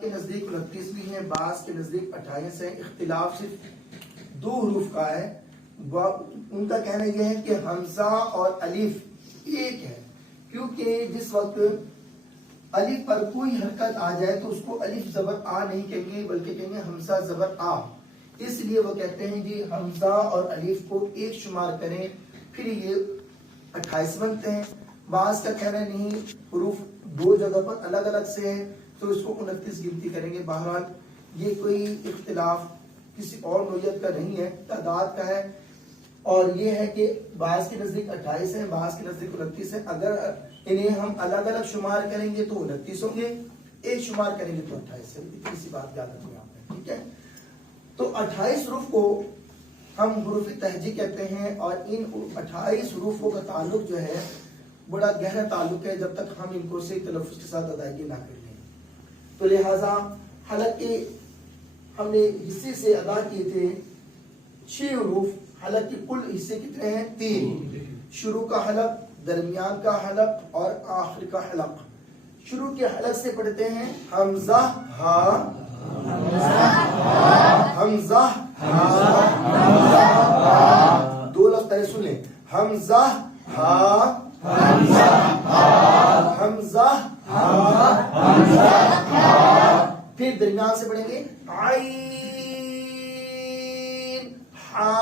کے نزدیک 29 بھی ہیں، بعض کے نزدیک 28 ہیں. اختلاف صرف دو حروف کا ہے. ان کا کہنا یہ ہے کہ حمزہ اور الف ایک ہے، کیونکہ جس وقت الف پر کوئی حرکت آ جائے تو اس کو الف زبر آ نہیں کہیں گے بلکہ کہیں گے حمزہ زبر آ. اس لیے وہ کہتے ہیں جی حمزہ اور الف کو ایک شمار کریں پھر یہ 28 بنتے ہیں. بعض کا کہنا نہیں، حروف دو جگہ پر الگ الگ سے ہیں تو اس کو 29 گنتی کریں گے. بہرحال یہ کوئی اختلاف کسی اور نوعیت کا نہیں ہے، تعداد کا ہے. اور یہ ہے کہ بعض کے نزدیک 28 ہیں، بعض کے نزدیک 29 ہیں. اگر انہیں ہم الگ الگ شمار کریں گے تو 29 ہوں گے، ایک شمار کریں گے تو 28 ہے. اتنی سی بات یاد رکھیں آپ نے، ٹھیک ہے. تو 28 حروف کو ہم حروف تہجی کہتے ہیں، اور ان 28 حروفوں کا تعلق جو ہے بڑا گہرا تعلق ہے جب تک ہم ان کو صحیح تلفظ کے ساتھ ادائیگی نہ کر لیں. تو لہذا حالانکہ ہم نے حصے سے ادا کیے تھے 6 حروف، حالانکہ کل حصے کتنے ہیں؟ 3. شروع کا حلق، درمیان کا حلق اور آخر کا حلق. شروع کے حلق سے پڑھتے ہیں حمزہ ہا، حمزہ ہا. دو لفظ پہلے سن لیں، حمزہ ہا، حمزہ پھر درمیان سے پڑھیں گے عین ہا.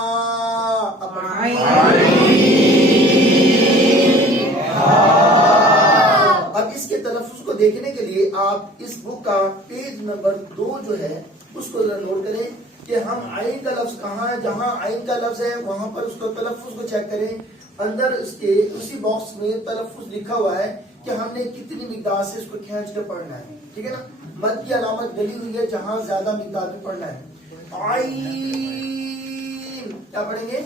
اب اس کے تلفظ کو دیکھنے کے لیے آپ اس بک کا پیج نمبر 2 جو ہے اس کو نوٹ کریں کہ ہم عین کا لفظ کہاں ہے. جہاں عین کا لفظ ہے وہاں پر اس کو تلفظ کو چیک کریں. اندر اس کے اسی باکس میں تلفظ لکھا ہوا ہے کہ ہم نے کتنی مقدار سے اس کو کھینچ کر پڑھنا ہے، ٹھیک ہے نا. مد کی علامت ڈلی ہوئی ہے جہاں زیادہ مقدار میں پڑھنا ہے. عین کیا پڑھیں گے؟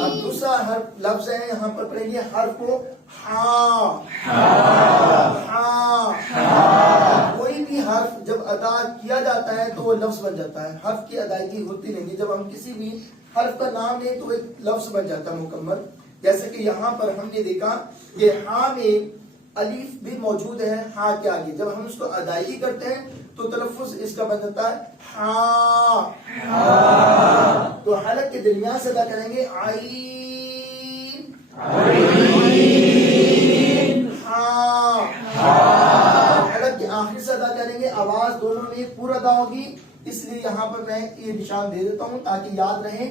اب دوسرا حرف لفظ ہے، یہاں پر پڑھیں گے حرف کو ہا. کوئی بھی حرف جب ادا کیا جاتا ہے تو وہ لفظ بن جاتا ہے، حرف کی ادائیگی ہوتی نہیں. جب ہم کسی بھی حرف کا نام لیں تو ایک لفظ بن جاتا ہے مکمل. جیسے کہ یہاں پر ہم نے دیکھا کہ ہا میں الف بھی موجود ہے ہا کے آگے، جب ہم اس کو ادائیگی کرتے ہیں تو تلفظ اس کا بن جاتا ہے ہا. تو حلق کے درمیان سے ادا کریں گے عین ہا. حلق کے آخر سے ادا کریں گے، آواز دونوں میں پورا ادا ہوگی. اس لیے یہاں پر میں یہ نشان دے دیتا ہوں تاکہ یاد رہے.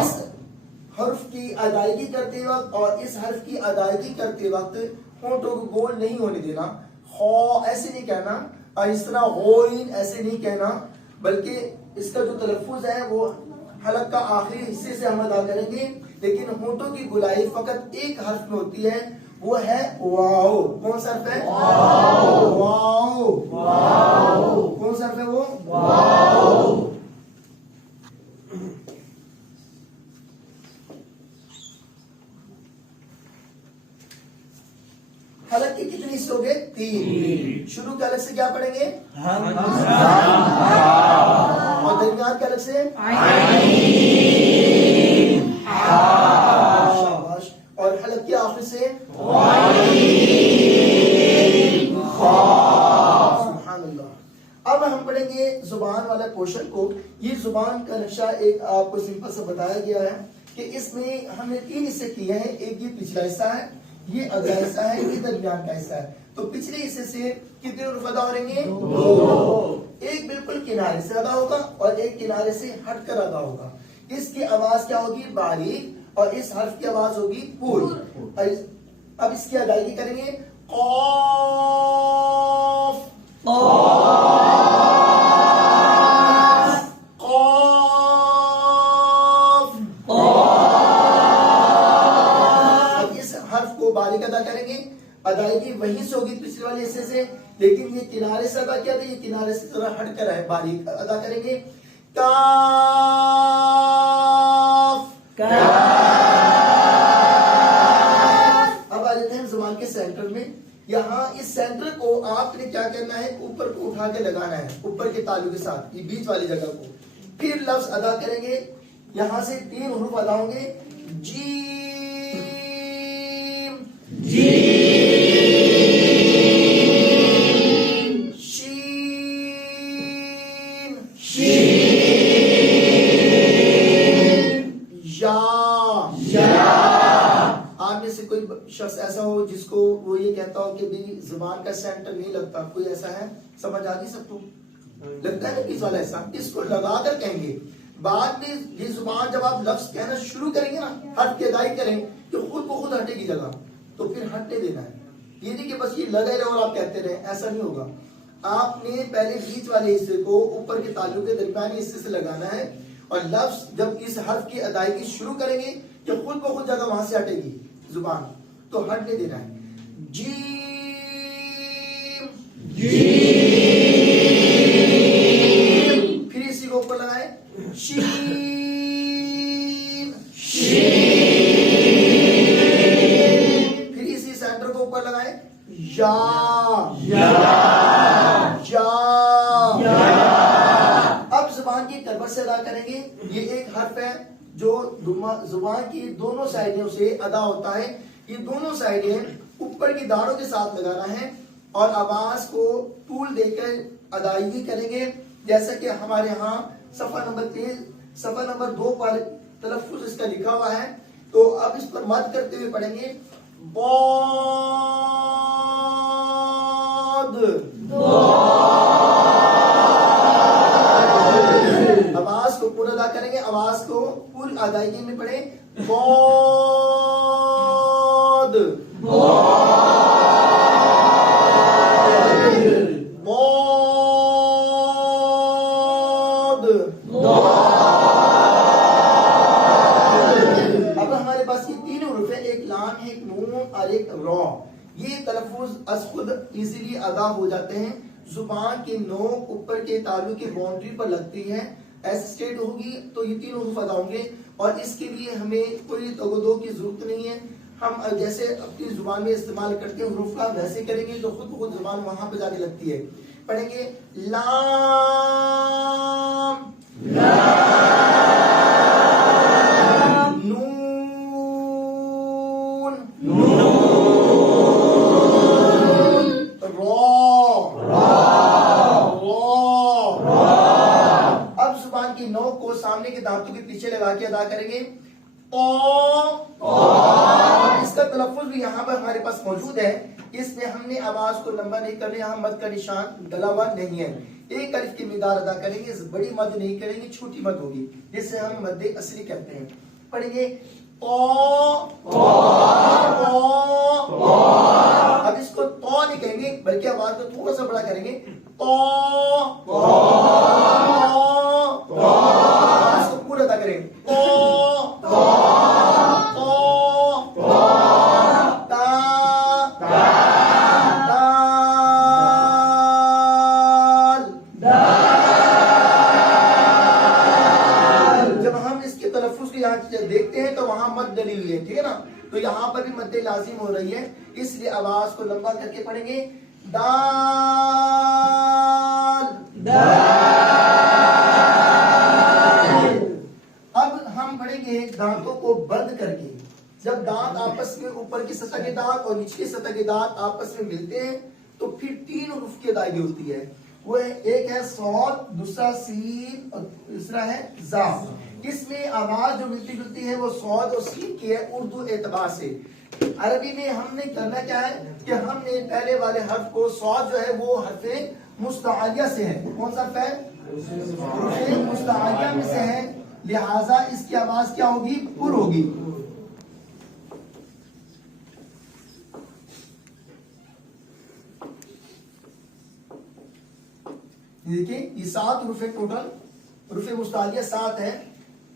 اس حرف کی ادائیگی کرتے وقت اور اس حرف کی ادائیگی کرتے وقت ہونٹوں کو گول نہیں ہونے دینا. خو ایسے نہیں کہنا اور اس طرح غوین ایسے نہیں کہنا، بلکہ اس کا جو تلفظ ہے وہ حلق کا آخری حصے سے ہم ادا کریں گے. لیکن ہونٹوں کی گلائی فقط ایک حرف میں ہوتی ہے، وہ ہے واو. کون سا حرف ہے؟ واو. کون سا حرف ہے وہ؟ واو. حلق کے کتنے حصے ہو گئے؟ 3. شروع کے الگ سے کیا پڑھیں گے؟ اور درمیان کے الگ سے شاباش. اور حلق کے آخر سے سبحان اللہ. اب ہم پڑھیں گے زبان والا پورشن کو. یہ زبان کا نقشہ ایک آپ کو سمپل سے بتایا گیا ہے کہ اس میں ہم نے 3 حصے کیے ہیں. ایک یہ پچھلا حصہ ہے، یہ اگلا حصہ ہے، یہ درمیان کا حصہ ہے. تو پچھلے حصے سے کتنے حروف ادا ہو رہیں گے؟ 2. ایک بالکل کنارے سے ادا ہوگا اور ایک کنارے سے ہٹ کر ادا ہوگا. اس کی آواز کیا ہوگی؟ باریک، اور اس حرف کی آواز ہوگی پور. اب اس کی ادائیگی کریں گے. قاف باریک ادا کریں گے. ادائیگی وہیں سے ہوگی پچھلے والے حصے سے، لیکن یہ کنارے سے ادا کیا تھا، یہ کنارے سے ذرا ہٹ کر ہے، باریک ادا کریں گے. کاف. اب آ جاتے ہیں زبان کے سینٹر میں. یہاں اس سینٹر کو آپ آپ نے کیا کرنا ہے, اوپر کو اٹھا کے لگانا ہے, اوپر کے تالو کے ساتھ, یہ بیچ والی جگہ کو. پھر لفظ ادا کریں گے, یہاں سے 3 حروف ادا ہوں گے, جیم, شین, یا. آپ میں سے کوئی شخص ایسا ہو جس کو وہ یہ کہتا ہو کہ بھی زبان کا سینٹر نہیں لگتا, کوئی ایسا ہے؟ سمجھ آ گئی سب کو؟ لگتا ہے نا کس والا ایسا, اس کو لگا کر کہیں گے. بعد میں یہ زبان جب آپ لفظ کہنا شروع کریں گے نا, حرف کی ادائی کریں تو خود بخود ہٹے گی جگہ, تو پھر ہٹنے دینا ہے. یہ نہیں کہ بس یہ لگے رہے اور آپ کہتے رہے, ایسا نہیں ہوگا. آپ نے پہلے بیچ والے حصے کو اوپر کے تالو کے درمیانی حصے سے لگانا ہے, اور لفظ جب اس حرف کی ادائیگی شروع کریں گے کہ خود بخود جگہ وہاں سے ہٹے گی زبان, تو ہٹنے دینا ہے. جیم, پھر اسی کو اوپر لگائیں, شین, پھر اسی سینٹر کو اوپر لگائیں, یا. اب زبان کی کربت سے ادا کریں گے. یہ ایک حرف ہے جو زبان کی دونوں سائڈوں سے ادا ہوتا ہے. یہ دونوں سائڈیں اوپر کی داڑوں کے ساتھ لگانا ہے اور آواز کو طول دے کر ادائیگی کریں گے, جیسا کہ ہمارے ہاں صفحہ نمبر 2 پر تلفظ اس کا لکھا ہوا ہے. تو اب اس پر مد کرتے ہوئے پڑھیں گے, بود. آواز کو پورا ادا کریں گے, آواز کو پوری ادائیگی میں پڑھیں, بود. اب ہمارے پاس یہ 3 حروف ہیں, ایک لام ہے, ایک نون اور ایک را. یہ تلفظ از خود ایزیلی ادا ہو جاتے ہیں. زبان کی نوک اوپر کے تالو کی باؤنڈری پر لگتی ہے, ایسے اسٹیٹ ہوگی تو یہ 3 حروف ادا ہوں گے. اور اس کے لیے ہمیں کوئی تگودو کی ضرورت نہیں ہے, ہم جیسے اپنی زبان میں استعمال کرتے ہیں حروف کا ویسے کریں گے تو خود بخود زبان وہاں پہ جا کے لگتی ہے. پڑھیں گے, لام, نون, اب زبان کی نوک کو سامنے کے دانتوں کے پیچھے لگا کے ادا کریں گے, اس کا تلفظ بھی یہاں پر ہمارے پاس موجود ہے. اس میں ہم نے آواز کو لمبا نہیں کرنا, یہاں مد کا نشان ڈلا ہوا نہیں ہے. ایک الف کی مقدار ادا کریں گے, بڑی مد نہیں کریں گے, چھوٹی مد ہوگی جسے ہم مد اصلی کہتے ہیں. پڑھیں گے, اب اس کو تو نہیں کہیں گے بلکہ آواز کو تھوڑا سا بڑا کریں گے, اس کو پورا ادا کریں, دیکھتے ہیں تو وہاں مد ڈلی ہوئی ہے, ٹھیک ہے نا, تو یہاں پر بھی مد لازم ہو رہی ہے, اس لیے آواز کو لمبا کر کے پڑھیں گے, دال. اب ہم پڑھیں گے دانتوں کو بند کر کے. جب دانت آپس میں اوپر کی سطح کے دانت اور نچلی سطح کے دانت آپس میں ملتے ہیں تو پھر 3 حروف کی ادائیگی ہوتی ہے. وہ ایک ہے صاد, دوسرا سین اور تیسرا ہے زا. اس میں آواز جو ملتی جلتی ہے وہ صاد اور سین کی ہے اردو اعتبار سے. عربی میں ہم نے کرنا کیا ہے کہ ہم نے پہلے والے حرف کو, صاد جو ہے وہ حرف مستعلیہ سے ہے. کون سا حرف ہے؟ حرف مستعلیہ میں سے ہے, لہٰذا اس کی آواز کیا ہوگی؟ پر ہوگی. دیکھیں یہ 7 حروف ٹوٹل, حروف مستعلیہ 7 ہے.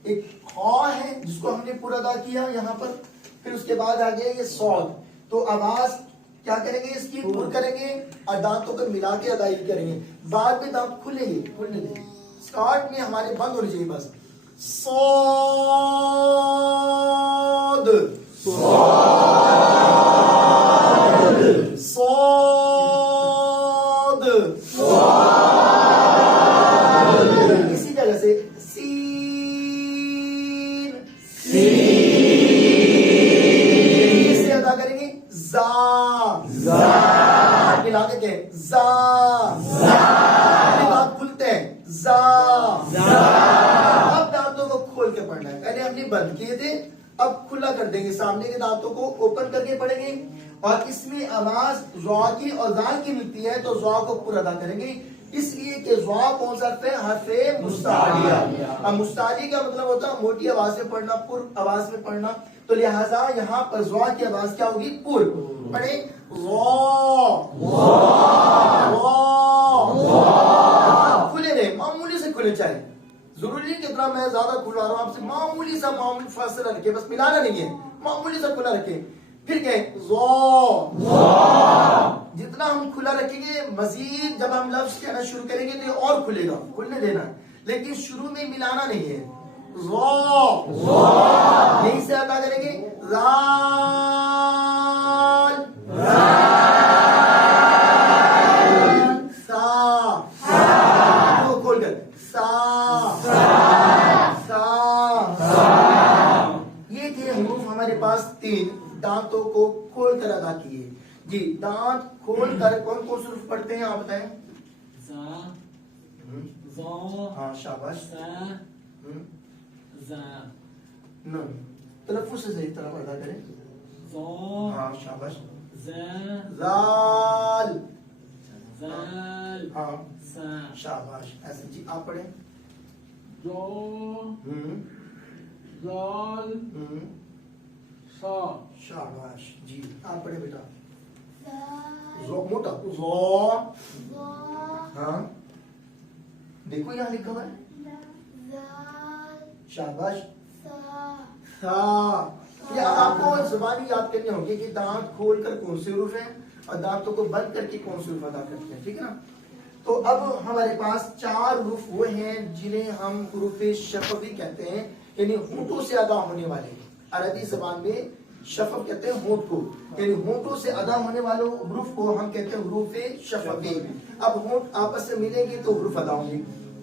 ایک خا ہے جس کو ہم نے پورا ادا کیا یہاں پر, پھر اس کے بعد آ گیا یہ صاد. تو آواز کیا کریں گے, اس کی پر کریں گے اور دانتوں کو ملا کے ادائیگی کریں گے. بعد میں دانت کھلیں گے, کھلنے دیں, اسٹارٹ میں ہمارے بند ہونے چاہیے بس. صاد, صاد, صاد, جیسے سین، سے ادا کریں گے زا، ملا کے کہیں زا، دانت کھلتے ہیں زا، اب دانتوں کو کھول کے پڑھنا ہے. پہلے ہم نے بند کیے تھے، اب کھلا کر دیں گے. سامنے کے دانتوں کو اوپن کر کے پڑھیں گے اور اس میں آواز ضا کی اور زال کی ملتی ہے تو ضا کو پورا ادا کریں گے، اس لیے کہ ضا کون سا حرف ہے؟ حرف مستعلیہ. اب مستعلی کا مطلب ہوتا ہے موٹی آواز میں پڑھنا، پر آواز میں پڑھنا، تو لہذا یہاں پر ضا کی آواز کیا ہوگی؟ پر. پڑھیں کھلے رہے، معمولی سے کھلے چاہیے، ضروری نہیں کہ اتنا میں زیادہ کھلا رہا ہوں آپ سے، معمولی سا معمولی فاصلہ رکھے، بس ملانا نہیں ہے، معمولی سا کھلا رکھے. پھر کہیں جتنا ہم کھلا رکھیں گے مزید جب ہم لفظ کہنا شروع کریں گے تو یہ اور کھلے گا، کھلنے دینا، لیکن شروع میں ملانا نہیں ہے. یہی سے ادا کریں گے زال، سا، کھول کر سا، یہ تھے حروف ہمارے پاس 3 دانتوں کو کھول کر ادا کیے. جی دانت کھول کر کون کون سے حروف پڑھتے ہیں آپ بتائیں؟ زا، زو، ہاں شاباش، سا، زا، نون تلفظ سے صحیح طرح ادا کریں. زو، ہاں شاباش، زا، زال، زال، ہاں سا، شاباش. ایسے جی آپ پڑھیں. جو، ہم زال، سا، شاباش. جی آپ پڑھیں بیٹا. زال، زو موٹا زو، زا، ہاں دیکھو یہاں لکھا ہوا ہے. زال، شاباش. سا، سا، یہ آپ کو زبانی یاد کرنی ہوگی کہ دانت کھول کر کون سے حروف ہیں اور دانتوں کو بند کر کے کون سے حروف ادا کرتے ہیں، ٹھیک ہے نا. تو اب ہمارے پاس 4 حروف وہ ہیں جنہیں ہم حروف شفوی کہتے ہیں، یعنی ہونٹوں سے ادا ہونے والے. عربی زبان میں شفف کہتے ہیں ہونٹ کو، یعنی ہونٹوں سے ادا ہونے والے حروف کو ہم کہتے ہیں حروف شفوی. اب ہونٹ آپس سے ملیں گے تو حروف ادا ہوں گے.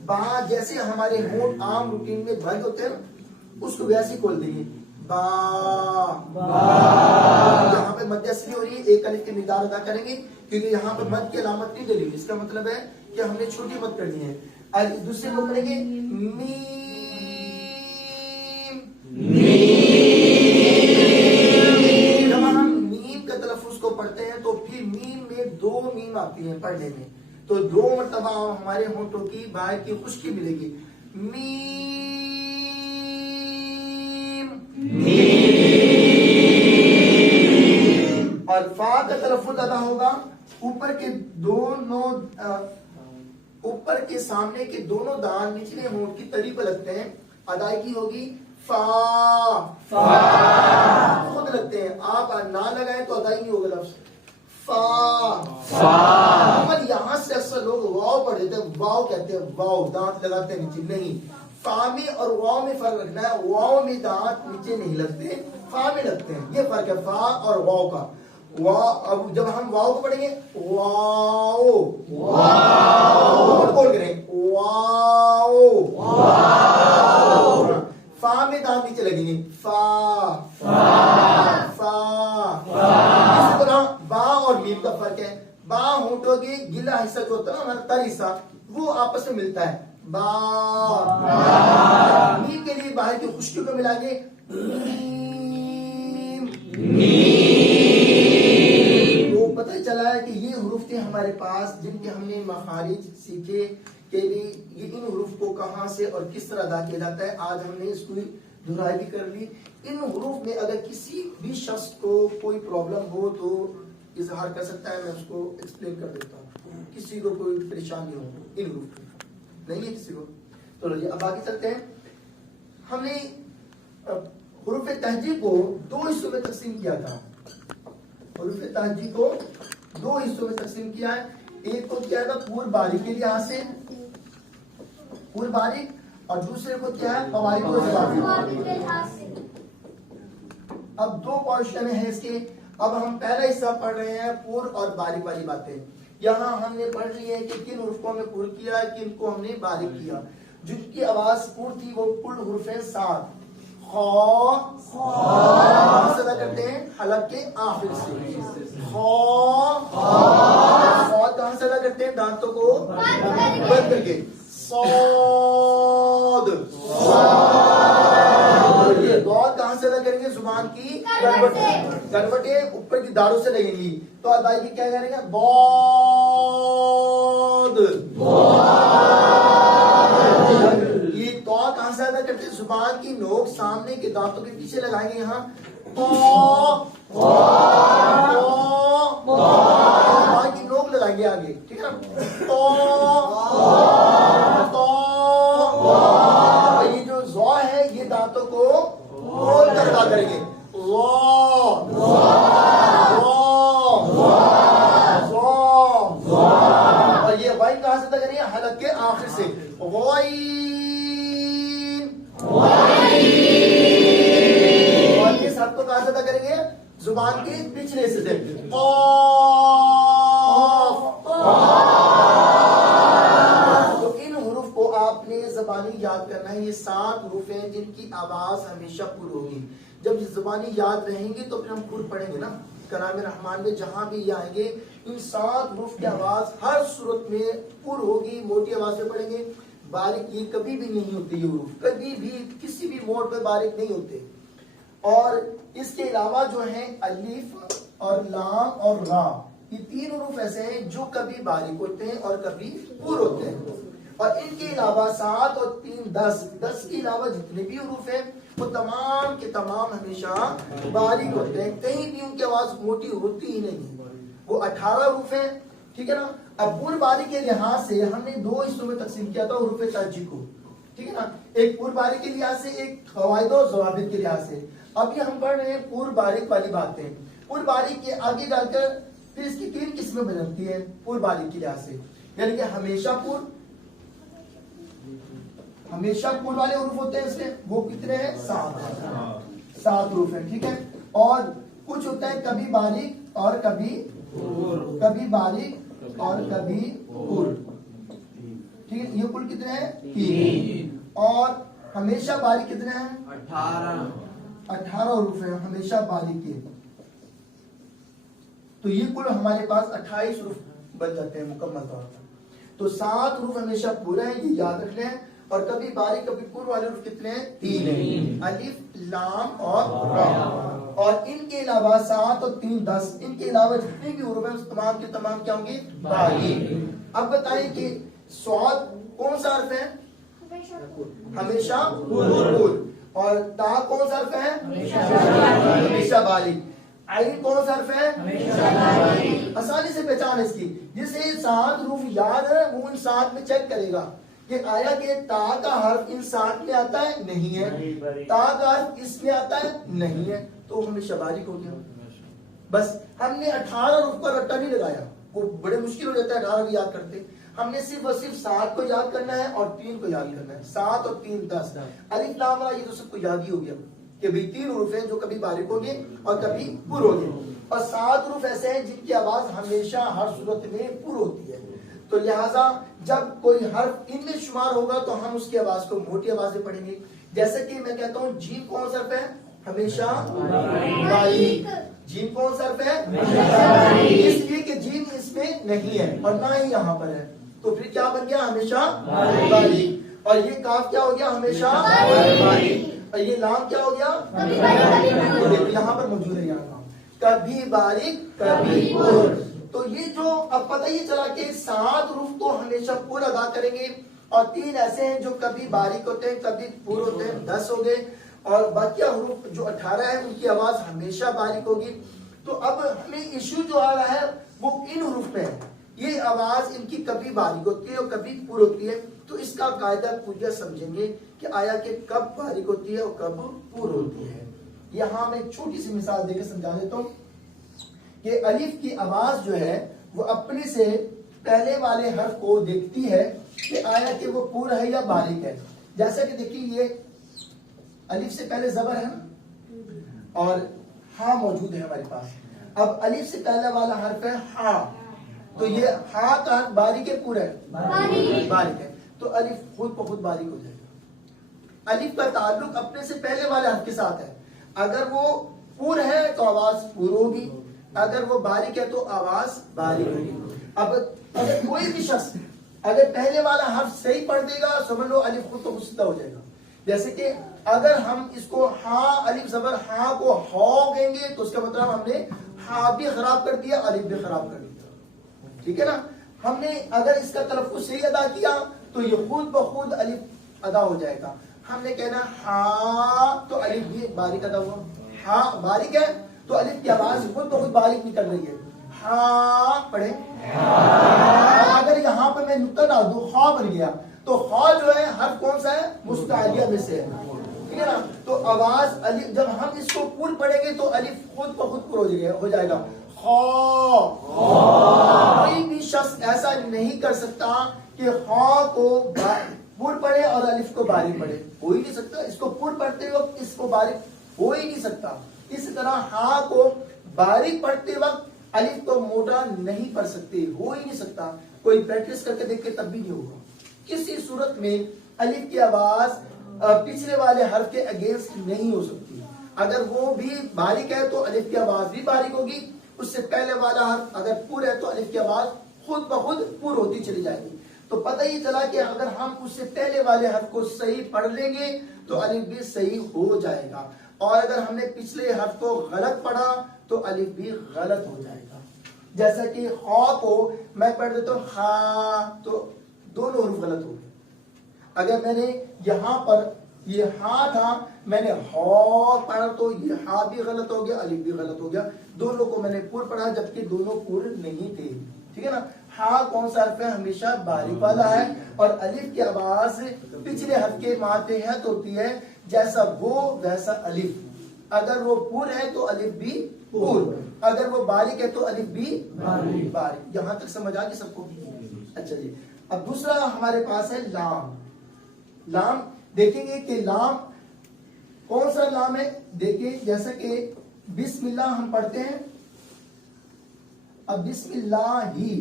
با جیسے ہمارے ہونٹ عام روٹین میں بند ہوتے ہیں اس کو ویسے کھول دیں گے با. یہاں پہ مد اصلی ہو رہی ہے، ایک الف کی مقدار ادا کریں گے کیونکہ یہاں پہ مد کی علامت نہیں ڈلی ہوئی، اس کا مطلب ہے کہ ہم نے چھوٹی مد کرنی ہے. دوسرے کو پڑھیں گے میم. جب ہم میم کا تلفظ کو پڑھتے ہیں تو پھر میم میں 2 میم آتی ہیں پڑھنے میں، تو 2 مرتبہ ہمارے ہونٹوں کی باہر کی خشکی ملے گی. میم، اور فا کا تلفظ ادا ہوگا اوپر کے سامنے کے دونوں دان نچلے ہونٹ کی تلی پر لگتے ہیں، ادائیگی ہوگی فا. خود لگتے ہیں، آپ نہ لگائیں تو ادائیگی ہوگا لفظ فا. یہاں سے اکثر لوگ واو پڑھ دیتے ہیں، واو کہتے ہیں، واو دانت لگاتے ہیں نیچے، نہیں. فا میں اور واو میں فرق رکھنا ہے. واو میں دانت نیچے نہیں لگتے، فا میں لگتے ہیں، یہ فرق ہے فا اور واو کا. اب جب ہم واو کو پڑھیں گے واو، بول کریں واو. فا میں دانت نیچے لگیں گے فا. اسی طرح با اور میم کا فرق ہے. با ہونٹوں کے گلا حصہ جو ہوتا ہے نا ہمارا تر حصہ، وہ آپس میں ملتا ہے با. میم کے لیے باہر کی خشکی کو ملا کے تو پتہ چلا ہے کہ یہ حروف تھے ہمارے پاس جن کے ہم نے مخارج سیکھے کہ بھی یہ ان حروف کو کہاں سے اور کس طرح ادا کیا جاتا ہے. آج ہم نے اس کو دہرائی بھی کر لی. ان حروف میں اگر کسی بھی شخص کو کوئی پرابلم ہو تو اظہار کر سکتا ہے، میں اس کو ایکسپلین کر دیتا ہوں. کسی کو کوئی پریشانی ہو ان حروف نہیں ہے کسی کو. تو اب آگے چلتے ہیں. ہم نے حروف تہجی کو 2 حصوں میں تقسیم کیا تھا. حروف تہجی کو 2 حصوں میں تقسیم کیا ہے. ایک کو کیا ہے پور باریک کے لحاظ سے، پور باریک، اور دوسرے کو کیا ہے قواعد و ضوابط. اب 2 پورشن ہیں اس کے. اب ہم پہلا حصہ پڑھ رہے ہیں پور اور باریک والی باتیں. یہاں ہم نے پڑھ لی ہے کہ کن حروف کو ہم نے پور کیا، کن کو ہم نے باریک کیا. جن کی آواز پور تھی وہ پور حروف ہیں 7. خا کہاں سے ادا کرتے ہیں؟ حلق کے آخر سے. خا کہاں سے ادا کرتے ہیں؟ دانتوں کو بند کر کے. صاد یہ ضاد کہاں سے ادا کریں گے؟ زبان کی کروٹیں اوپر کی داروں سے لگیں گی تو ادائیگی کیا کریں گے؟ ضاد. یہ تو کہاں سے ادا کرتے ہیں؟ زبان کی نوک سامنے کے دانتوں کے پیچھے لگائیں گے یہاں. زبان کی نوک لگائیں گے آگے. ٹھیک ہے نا؟ یہ جو زو ہے یہ دانتوں کو کھول کر ادا کریں گے. اور یہ وائی کہاں سے ادا کریں گے؟ حلق کے آخر سے. اور یہ سب کو کہاں سے ادا کریں گے؟ زبان کے پچھلے سے. تو ان حروف کو آپ نے زبانی یاد کرنا ہے. یہ 7 حروف ہیں جن کی آواز ہمیشہ پر ہوگی. جب یہ زبانی یاد رہیں گی تو پھر ہم خود پڑھیں گے نا کلام رحمان میں جہاں بھی یہ آئیں گے. ان 7 حروف کی آواز ہر صورت میں پر ہوگی. موٹی آواز سے پڑھیں گے. باریک یہ کبھی بھی نہیں ہوتے. یہ حروف کبھی بھی کسی بھی موڈ پہ باریک نہیں ہوتے. اور اس کے علاوہ جو ہیں الف اور لام اور را یہ 3 حروف ایسے ہیں جو کبھی باریک ہوتے ہیں اور کبھی پر ہوتے ہیں. اور ان کے علاوہ 7 اور 3 10 کے علاوہ جتنے بھی حروف ہیں وہ تمام کے تمام ہمیشہ باریک ہوتے ہیں. کہیں بھی ان کی آواز موٹی ہوتی ہی نہیں. وہ 18 حروف ہیں. ٹھیک ہے نا؟ اب پور باری کے لحاظ سے ہم نے 2 حصوں میں تقسیم کیا تھا حروف ترجیح کو. ٹھیک ہے نا؟ ایک پور باری کے لحاظ سے ایک قواعد و ضوابط کے لحاظ سے. اب یہ ہم پڑھ رہے ہیں پور باریک والی باتیں. پور باریک کے آگے ڈال کر پھر اس کی 3 قسمیں بنتی ہیں پور باریک کے لحاظ سے. یعنی کہ ہمیشہ پور والے حروف ہوتے ہیں. اس میں وہ کتنے ہیں؟ 7 حروف ہیں. ٹھیک ہے. اور کچھ ہوتا ہے کبھی باریک اور کبھی باریک اور کبھی پور. ٹھیک ہے. یہ کل کتنے ہیں؟ 3. اور ہمیشہ باریک کتنے ہیں؟ 18 حروف ہیں ہمیشہ باریک کے. تو یہ کل ہمارے پاس 28 حروف بن جاتے ہیں مکمل طور پر. تو 7 حروف ہمیشہ پورے ہیں یہ یاد رکھ لیں. اور کبھی باریک کبھی پور والے حروف کتنے ہیں؟ 3 ہیں. الف لام اور را. اور ان کے علاوہ 7 اور 3 10 ان کے علاوہ جتنے بھی حروف ہیں تمام کے تمام کیا ہوں گے؟ باریک. اب بتائیں کہ صاد کون سا حرف ہے؟ ہمیشہ پور. اور تا کون سا حرف ہے؟ ہمیشہ باریک. عین کون سا حرف ہے؟ آسانی سے پہچان اس کی. جسے 7 حروف یاد ہے وہ ان 7 میں چیک کرے گا کہ آیا کہ تا کا حرف ان 7 میں آتا ہے؟ نہیں ہے. تا کا حرف اس میں آتا ہے؟ نہیں ہے. تو ہمیشہ باریک ہو گیا. بس ہم نے 18 حروف پر رٹا نہیں لگایا. وہ بڑے مشکل ہو جاتا ہے 18 بھی یاد کرتے. ہم نے صرف اور صرف 7 کو یاد کرنا ہے اور 3 کو یاد کرنا ہے. 7 اور 3 10. الف لام را یہ تو سب کو یاد ہی ہو گیا کہ بھی 3 حروف ہیں جو کبھی باریک ہوں گے اور کبھی پر ہوں گے. اور 7 حروف ایسے ہیں جن کی آواز ہمیشہ ہر صورت میں پر ہوتی ہے. تو لہٰذا جب کوئی حرف ان میں شمار ہوگا تو ہم اس کی آواز کو موٹی آواز سے پڑھیں گے. جیسے کہ میں کہتا ہوں جیم کون سا حرف ہے؟ ہمیشہ باریک. جیم کون سا حرف ہے؟ اس لیے کہ جیم اس میں نہیں ہے اور نہ ہی یہاں پر ہے. تو پھر کیا بن گیا؟ ہمیشہ باریک. اور یہ کاف کیا ہو گیا؟ ہمیشہ باریک. اور یہ لام کیا ہو گیا؟ یہاں پر موجود ہے یہاں کبھی باریک کبھی پر. تو یہ جو اب پتہ یہ چلا کہ 7 حروف تو ہمیشہ پر ادا کریں گے اور 3 ایسے ہیں جو کبھی باریک ہوتے ہیں کبھی پر ہوتے ہیں. 10 ہو گئے. اور باقی حروف جو 18 ہیں ان کی آواز ہمیشہ باریک ہوگی. تو اب ہمیں ایشو جو آ رہا ہے وہ ان حروف میں ہے. یہ آواز ان کی کبھی باریک ہوتی ہے اور کبھی پر ہوتی ہے. تو اس کا قاعدہ پوجا سمجھیں گے کہ آیا کہ کب باریک ہوتی ہے اور کب پر ہوتی ہے. یہاں میں ایک چھوٹی سی مثال دے کے سمجھا دیتا ہوں کہ الف کی آواز جو ہے وہ اپنے سے پہلے والے حرف کو دیکھتی ہے کہ آیا کہ وہ پر ہے یا باریک ہے. جیسا کہ دیکھیے یہ الف سے پہلے زبر ہے اور ہاں موجود ہے ہمارے پاس. اب الف سے پہلا والا حرف ہے ہاں. تو یہ ہاں کا حرف باریک ہے پر ہے؟ باریک ہے. تو الف خود بخود باریک ہو جائے گا. الف کا تعلق اپنے سے پہلے والے حرف کے ساتھ ہے. اگر وہ پور ہے تو آواز پور ہوگی, اگر وہ باریک ہے تو آواز باریک ہوگی. اب اگر کوئی بھی شخص اگر پہلے والا حرف صحیح پڑھ دے گا, سمجھ لو الف خود تو سیدھا ہو جائے گا. جیسے کہ اگر ہم اس کو ہاں الف زبر ہاں کو ہو کہیں گے تو اس کا مطلب ہم نے ہاں بھی خراب کر دیا, الف بھی خراب کر دیا. ٹھیک ہے نا. ہم نے اگر اس کا تلفظ صحیح ادا کیا تو یہ خود بخود الف ادا ہو جائے گا. ہم نے کہنا ہاں تو الف بھی باریک ادا ہوا. ہاں باریک ہے تو الف کی آواز خود بخود باریک نکل رہی ہے. ہاں پڑھے. اگر یہاں پہ میں نقطہ ڈال دوں خا بن گیا تو خا جو ہے حرف کون سا ہے؟ مستعلیہ میں سے ہے. ٹھیک ہے نا. تو آواز الف جب ہم اس کو پور پڑھیں گے تو الف خود بخود پور ہو جائے گا. خا. کوئی بھی شخص ایسا نہیں کر سکتا کہ خا کو پور پڑھے اور الف کو باریک پڑھے. ہو ہی نہیں سکتا. اس کو پور پڑھتے وقت اس کو باریک ہو ہی نہیں سکتا. اسی طرح ہاں کو باریک پڑھتے وقت الف کو موٹا نہیں پڑھ سکتے, ہو ہی نہیں سکتا. کوئی پریکٹس کر کے دیکھ کے تب بھی نہیں ہوگا. کسی صورت میں الف کی آواز پچھلے والے حرف کے اگینسٹ نہیں ہو سکتی. اگر وہ بھی باریک ہے تو الف کی آواز بھی باریک ہوگی. اس سے پہلے والا حرف اگر پور ہے تو الف کی آواز خود بخود پور ہوتی چلی جائے گی. تو پتہ ہی چلا کہ اگر ہم اس سے پہلے والے حرف کو صحیح پڑھ لیں گے تو الف بھی صحیح ہو جائے گا, اور اگر ہم نے پچھلے حرف کو غلط پڑھا تو الف بھی غلط ہو جائے گا. جیسا کہ خا کو میں پڑھ دیتا ہوں خا تو دونوں حروف غلط ہو گئے. اگر میں نے یہاں پر یہ ہاں تھا میں نے ہا پڑھا تو یہ ہا بھی غلط ہو گیا, الف بھی غلط ہو گیا. دونوں کو میں نے پور پڑھا جبکہ دونوں پور نہیں تھے. ٹھیک ہے نا. ہاں کون سا حرف ہے؟ ہمیشہ باریک والا ہے, اور الف کی آواز پچھلے حرف کے ماتحت ہوتی ہے. جیسا وہ ویسا الف. اگر وہ پور ہے تو الف بھی پور, اگر وہ باریک ہے تو الف بھی باریک. یہاں تک سمجھ آ گئی سب کو؟ اچھا جی. اب دوسرا ہمارے پاس ہے لام. لام دیکھیں گے کہ لام کون سا لام ہے. دیکھیں جیسا کہ بسم اللہ ہم پڑھتے ہیں, اب بسم اللہ ہی,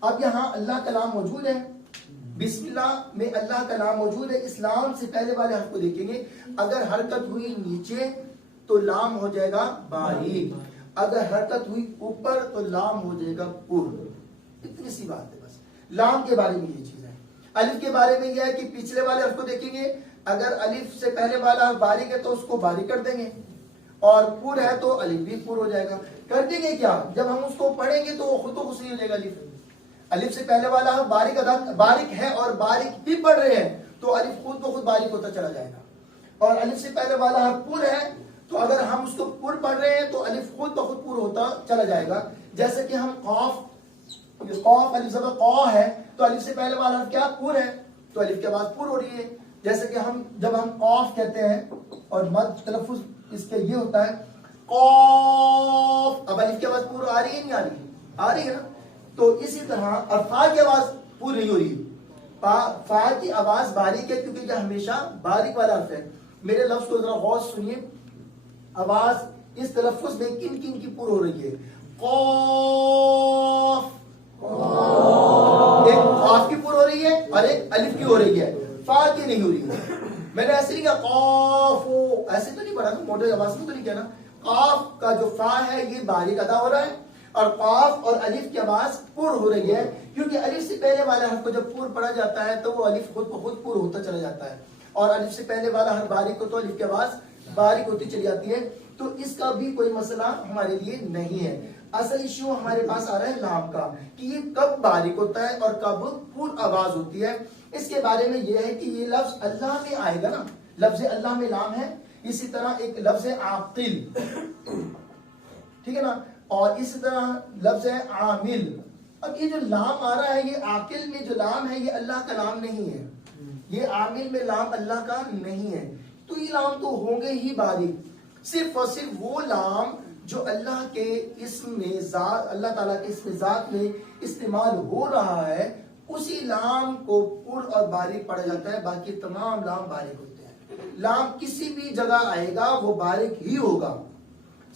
اب یہاں اللہ کا نام موجود ہے. بسم اللہ میں اللہ کا نام موجود ہے. اسلام سے پہلے والے حرف کو دیکھیں گے, اگر حرکت ہوئی نیچے تو لام ہو جائے گا باریک, اگر حرکت ہوئی اوپر تو لام ہو جائے گا پور. اتنی سی بات ہے بس. لام کے بارے میں یہ چیز ہے. الف کے بارے میں یہ ہے کہ پچھلے والے حرف کو دیکھیں گے, اگر الف سے پہلے والا حرف باریک ہے تو اس کو باریک کر دیں گے, اور پور ہے تو الف بھی پور ہو جائے گا. کر دیں گے کیا؟ جب ہم اس کو پڑھیں گے تو وہ خود کو صحیح ہو جائے گا. الف سے پہلے والا حرف باریک ہے اور باریک بھی پڑھ رہے ہیں تو الف خود بخود باریک ہوتا چلا جائے گا. اور الف سے پہلے والا حرف پور ہے تو اگر ہم اس کو پور پڑھ رہے ہیں تو الف خود بخود پور ہوتا چلا جائے گا. جیسے کہ ہم قاف الف زبر قا ہے تو الف سے پہلے والا حرف کیا؟ پور ہے, تو الف کی آواز پور ہو رہی ہے. جیسے کہ جب ہم قاف کہتے ہیں اور مد تلفظ اس کے یہ ہوتا ہے قاف, اب الف کی آواز پور آ رہی ہے نہیں آ رہی؟ آ رہی ہے نا. تو اسی طرح اور فا کی آواز پور نہیں ہو رہی. فا کی آواز باریک ہے کیونکہ یہ ہمیشہ باریک والا حرف ہے. میرے لفظ کو ذرا غور سنیے, آواز اس تلفظ میں کن کن کی پور ہو رہی ہے؟ قاف, ایک قاف کی پور ہو رہی ہے اور ایک الف کی ہو رہی ہے, فا کی نہیں ہو رہی ہے. میں نے ایسے نہیں کہا قاف, ایسے تو نہیں پڑھا نا, موٹے آواز میں تو نہیں کہنا. قاف کا جو فا ہے یہ باریک ادا ہو رہا ہے, اور قاف اور الف کی آواز پور ہو رہی ہے, کیونکہ الف سے پہلے والے حرف کو جب پور پڑھا جاتا ہے تو وہ الف خود بخود پور ہوتا چلا جاتا ہے, اور الف سے پہلے والا حرف باریک ہو تو الف کی آواز باریک ہوتی چلی جاتی ہے. تو اس کا بھی کوئی مسئلہ ہمارے لیے نہیں ہے. اصل ایشو ہمارے پاس آ رہا ہے لام کا, کہ یہ کب باریک ہوتا ہے اور کب پور آواز ہوتی ہے. اس کے بارے میں یہ ہے کہ یہ لفظ اللہ میں آئے گا نا, لفظ اللہ میں لام ہے. اسی طرح ایک لفظ عاقل, ٹھیک ہے نا, اور اسی طرح لفظ ہے عامل. اب یہ جو لام آ رہا ہے یہ عاقل میں جو لام ہے یہ اللہ کا نام نہیں ہے, یہ عامل میں لام اللہ کا نہیں ہے. تو یہ لام تو ہوں گے ہی باریک. صرف اور صرف وہ لام جو اللہ کے اسم میں ذات, اللہ تعالیٰ کے اسم ذات میں استعمال ہو رہا ہے, اسی لام کو پور اور باریک پڑھا جاتا ہے. باقی تمام لام باریک ہوتے ہیں. لام کسی بھی جگہ آئے گا وہ باریک ہی ہوگا.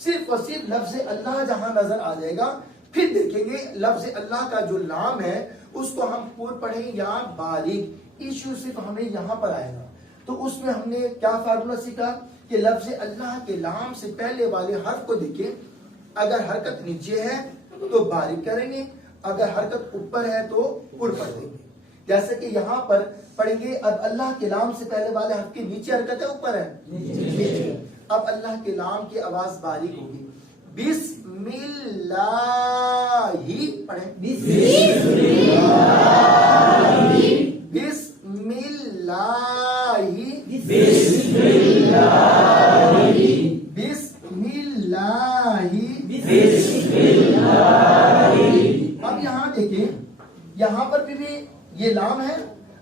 صرف اور صرف لفظ اللہ جہاں نظر آ جائے گا پھر دیکھیں گے لفظ اللہ کا جو لام ہے اس کو ہم پور پڑھیں یا باریک. ایشو صرف ہمیں یہاں پر آئے گا. تو اس میں ہم نے کیا فارمولا سیکھا کہ لفظ اللہ کے لام سے پہلے والے حرف کو دیکھیں, اگر حرکت نیچے ہے تو باریک کریں گے, اگر حرکت اوپر ہے تو پر پڑھ دیں گے. جیسے کہ یہاں پر پڑھیں گے, اب اللہ کے لام سے پہلے والے حرف کی نیچے حرکت ہے اوپر ہے نیچے. اب اللہ کے لام کی آواز باریک ہوگی. بسم اللہ پڑھیں, بسم اللہ, بسم اللہ. اب یہاں دیکھیں, یہاں پر بھی یہ لام ہے.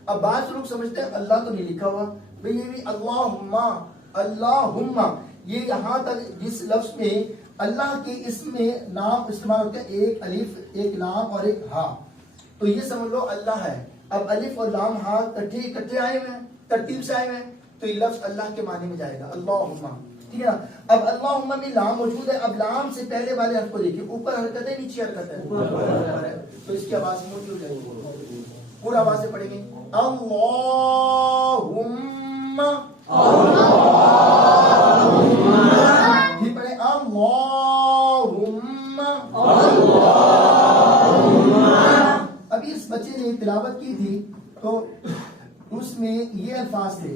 اب بعض لوگ سمجھتے ہیں اللہ تو نہیں لکھا ہوا, بھئی یہ بھی اللہم, اللہم, یہ یہاں تک جس لفظ میں اللہ کے اسم میں نام استعمال ہوتے ہیں, ایک الف ایک لام اور ایک ہا, تو یہ سمجھ لو اللہ ہے. اب الف اور لام ہا کٹھے آئے ہوئے ہیں, ترتیب سے آئے ہوئے ہیں, تو یہ لفظ اللہ کے معنی میں جائے گا اللہم. ٹھیک ہے نا. اب اللہم میں لام موجود ہے. اب لام سے پہلے والے حرف کو دیکھیں, اوپر حرکت ہے نیچے حرکت ہے, اوپر ہے, تو اس کی آواز موٹی ہو جائے گی. پورا آواز سے پڑھیں گے اللہم, پھر پڑھیں اللہم. ابھی اس بچے نے تلاوت کی تھی تو اس میں یہ الفاظ تھے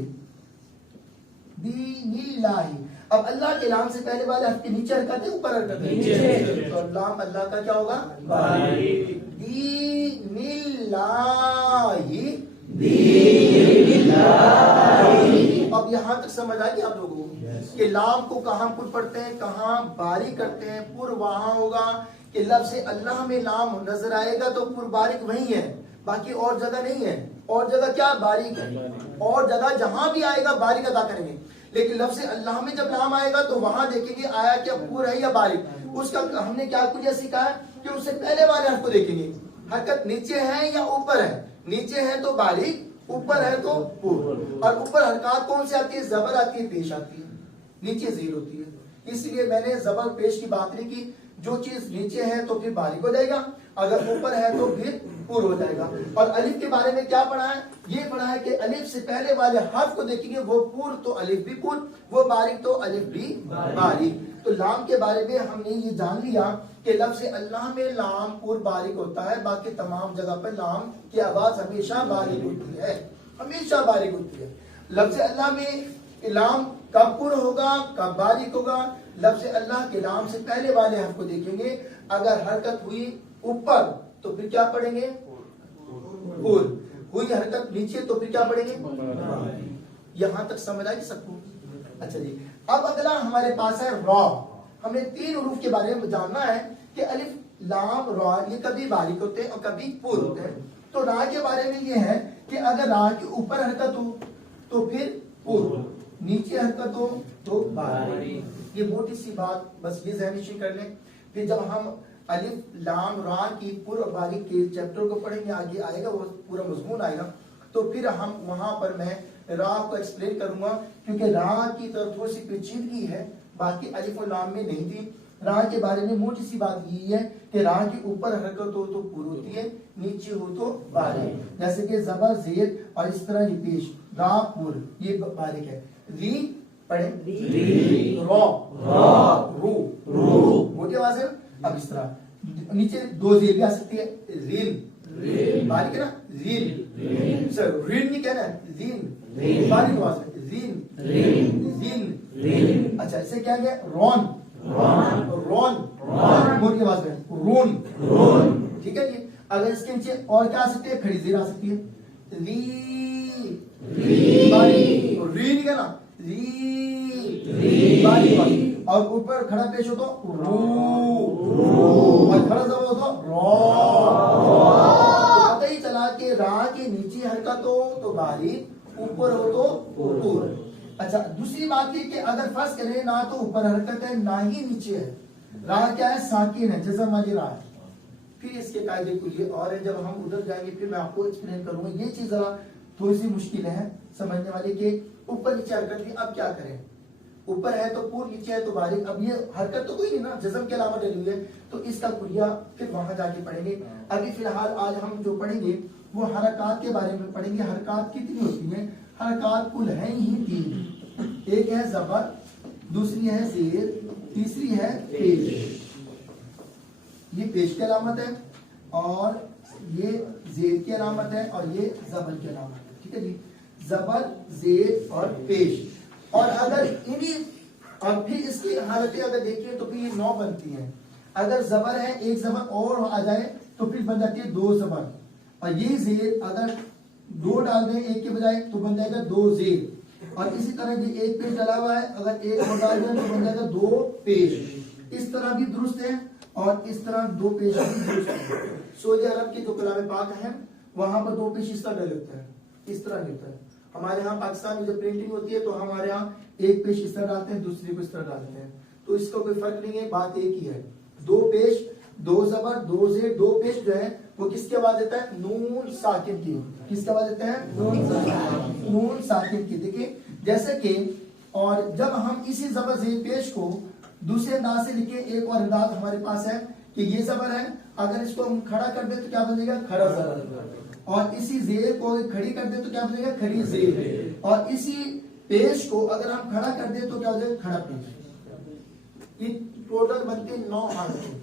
دین اللہ. اب اللہ کے لام سے پہلے والے حرف کے نیچے حرکت ہے اوپر حرکت ہے, تو لام اللہ کا کیا ہوگا دین اللہ, دین اللہ. اب یہاں تک سمجھ آئے گی آپ لوگوں کہ لام کو کہاں پر پڑھتے ہیں, کہاں باریک کرتے ہیں. پر وہاں ہوگا کہ لفظ اللہ میں لام نظر آئے گا تو پر باریک وہی ہے, باقی اور جگہ نہیں ہے. اور جگہ کیا باریک ہے, اور جگہ جہاں بھی آئے گا باریک ادا کریں گے. لیکن لفظ اللہ میں جب لام آئے گا تو وہاں دیکھیں گے آیا کیا پر ہے یا باریک. اس کا ہم نے کیا کچھ سیکھا ہے کہ اس سے پہلے والے حرف کو دیکھیں گے, حرکت نیچے ہے یا اوپر ہے. نیچے ہے تو باریک, اوپر ہے تو پر. اور اوپر حرکات کون سی آتی ہے, زبر آتی ہے, پیش آتی ہے, نیچے زیر ہوتی ہے. اس لیے میں نے زبر پیش کی بات نہیں کی. جو چیز نیچے ہے تو پھر باریک ہو جائے گا, اگر اوپر ہے تو پھر پر ہو جائے گا. اور الف کے بارے میں کیا پڑھا ہے, یہ پڑھا ہے کہ الف سے پہلے والے حرف کو دیکھیں گے, وہ پر تو الف بھی پر, وہ باریک تو الف بھی باریک. تو لام کے بارے میں ہم نے یہ جان لیا کہ لفظ اللہ میں لام پر باریک ہوتا ہے, باقی تمام جگہ پر لام کی آواز ہمیشہ باریک ہوتی ہے, ہمیشہ باریک ہوتی ہے. لفظ اللہ میں لام کب پر ہوگا کب باریک ہوگا, لفظ اللہ کے لام سے پہلے والے حرف کو دیکھیں گے, اگر حرکت ہوئی اوپر تو پھر کیا پڑھیں گے پر, ہوئی حرکت نیچے تو پھر کیا پڑھیں گے. یہاں تک سمجھ آئی سب کو. اچھا جی, اب اگلا ہمارے پاس ہے را. ہم نے 3 حروف کے بارے میں جاننا ہے کہ الف لام را یہ کبھی باریک ہوتے ہیں اور کبھی پر ہوتے ہیں. تو را کے بارے میں یہ ہے کہ اگر را کے اوپر حرکت ہو تو پھر پر, نیچے حرکت ہو تو باریک. یہ موٹی سی بات, بس یہ ذہن نشین کر لیں. پھر جب ہم الف لام را کی پر اور باریک کے چیپٹر کو پڑھیں گے, آگے آئے گا وہ پورا مضمون آئے گا, تو پھر ہم وہاں پر میں را کو ایکسپلین کروں گا, کیونکہ را کی طرف تھوڑی سی پیچیدگی ہے, باقی الف اور لام میں نہیں تھی. را کے بارے میں موٹی سی بات یہ ہے کہ را کے اوپر حرکت ہو تو پر ہوتی ہے, نیچے ہو تو باریک. جیسے کہ زبر زیر اور اس طرح یہ پیش, را پر یہ باریک ہے. ری پڑھیں, رو رو رو, موٹی آواز ہے. اب اس طرح نیچے 2 زیر بھی آ سکتی ہے, ریل باریک ہے نا, ریل سر ریل نہیں کہنا ہے, زین باریک آواز ہے, زین زین. اچھا اسے کیا گیا رون, رون موٹی آواز ہے, رون. ٹھیک ہے جی. اگر اس کے نیچے اور کیا آ سکتی ہے, کھڑی زیر آ سکتی ہے, ری باریک, ری نہیں کہنا, ری باریک. اور اوپر کھڑا پیش ہو تو رو, اور کھڑا زبر ہو تو رو. پتہ ہی چلا کہ را کے نیچے حرکت ہو تو باریک, اوپر ہو تو پر. اچھا دوسری بات یہ کہ اگر فرض کریں نہ تو اوپر حرکت ہے نہ ہی نیچے ہے, را کیا ہے, ساکن ہے, جزم والی را ہے, پھر اس کے قاعدے کچھ یہ اور ہے. جب ہم ادھر جائیں گے پھر میں آپ کو ایکسپلین کروں گا. یہ چیز ذرا تھوڑی سی مشکل ہے سمجھنے والی کہ اوپر نیچے حرکت بھی, اب کیا کریں, اوپر ہے تو پر, نیچے ہے تو باریک. اب یہ حرکت تو کوئی نہیں نا, جزم کے علاوہ ڈلی ہوئی ہے, تو اس کا کلیہ پھر وہاں جا کے پڑھیں گے. ابھی فی الحال آج ہم جو پڑھیں گے وہ حرکات کے بارے میں پڑھیں گے. حرکات کتنی ہوتی ہیں؟ حرکات کل ہیں ہی 3. ایک ہے زبر، دوسری ہے زیر، تیسری ہے پیش. یہ پیش کی علامت ہے اور یہ زیر کی علامت ہے اور یہ زبر کی علامت ہے. ٹھیک ہے جی، زبر، زیر اور پیش. اور اگر انہیں اور پھر اس کی حالتیں اگر دیکھیں تو پھر یہ 9 بنتی ہیں. اگر زبر ہے ایک زبر اور آ جائے تو پھر بن جاتی ہے 2 زبر. اور یہ زیر اگر 2 ڈال دیں ایک کے بجائے تو بن جائے گا 2 زیر. اور اسی طرح یہ ایک پیش ڈلا ہوا ہے، اگر ایک اور ڈال دیں تو بن جائے گا 2 پیش. اس طرح بھی درست ہے اور اس طرح 2 پیش بھی درست ہے. سعودی عرب کی جو کلام پاک ہے وہاں پر 2 پیش اس طرح ڈلے ہوتے ہیں، اس طرح نہیں ہوتا ہے. ہمارے ہاں پاکستان میں جب پرنٹنگ ہوتی ہے تو ہمارے ہاں ایک پیش اس طرح ڈالتے ہیں، دوسری کو اس طرح ڈالتے ہیں. تو اس کا کوئی فرق نہیں ہے، بات ایک ہی ہے. 2 پیش، 2 زبر، 2 زیر، 2 پیش جو ہے وہ کس کے آواز دیتا ہے؟ نون ساکن کی. کس کے آواز دیتا ہے؟ نون ساکن کی. دیکھیں جیسے کہ اور جب ہم اسی زبر زیر پیش کو دوسرے انداز سے لکھیں، ایک اور انداز ہمارے پاس ہے کہ یہ زبر ہے، اگر اس کو ہم کھڑا کر دیں تو کیا بنے گا؟ کھڑا زبر. اور اسی زیر کو کھڑی کر دیں تو کیا بنے گا؟ کھڑی زیر. اور اسی پیش کو اگر ہم کھڑا کر دیں تو کیا ہو جائے گا؟ کھڑا پیش. یہ ٹوٹل بنتے 9 حالتیں: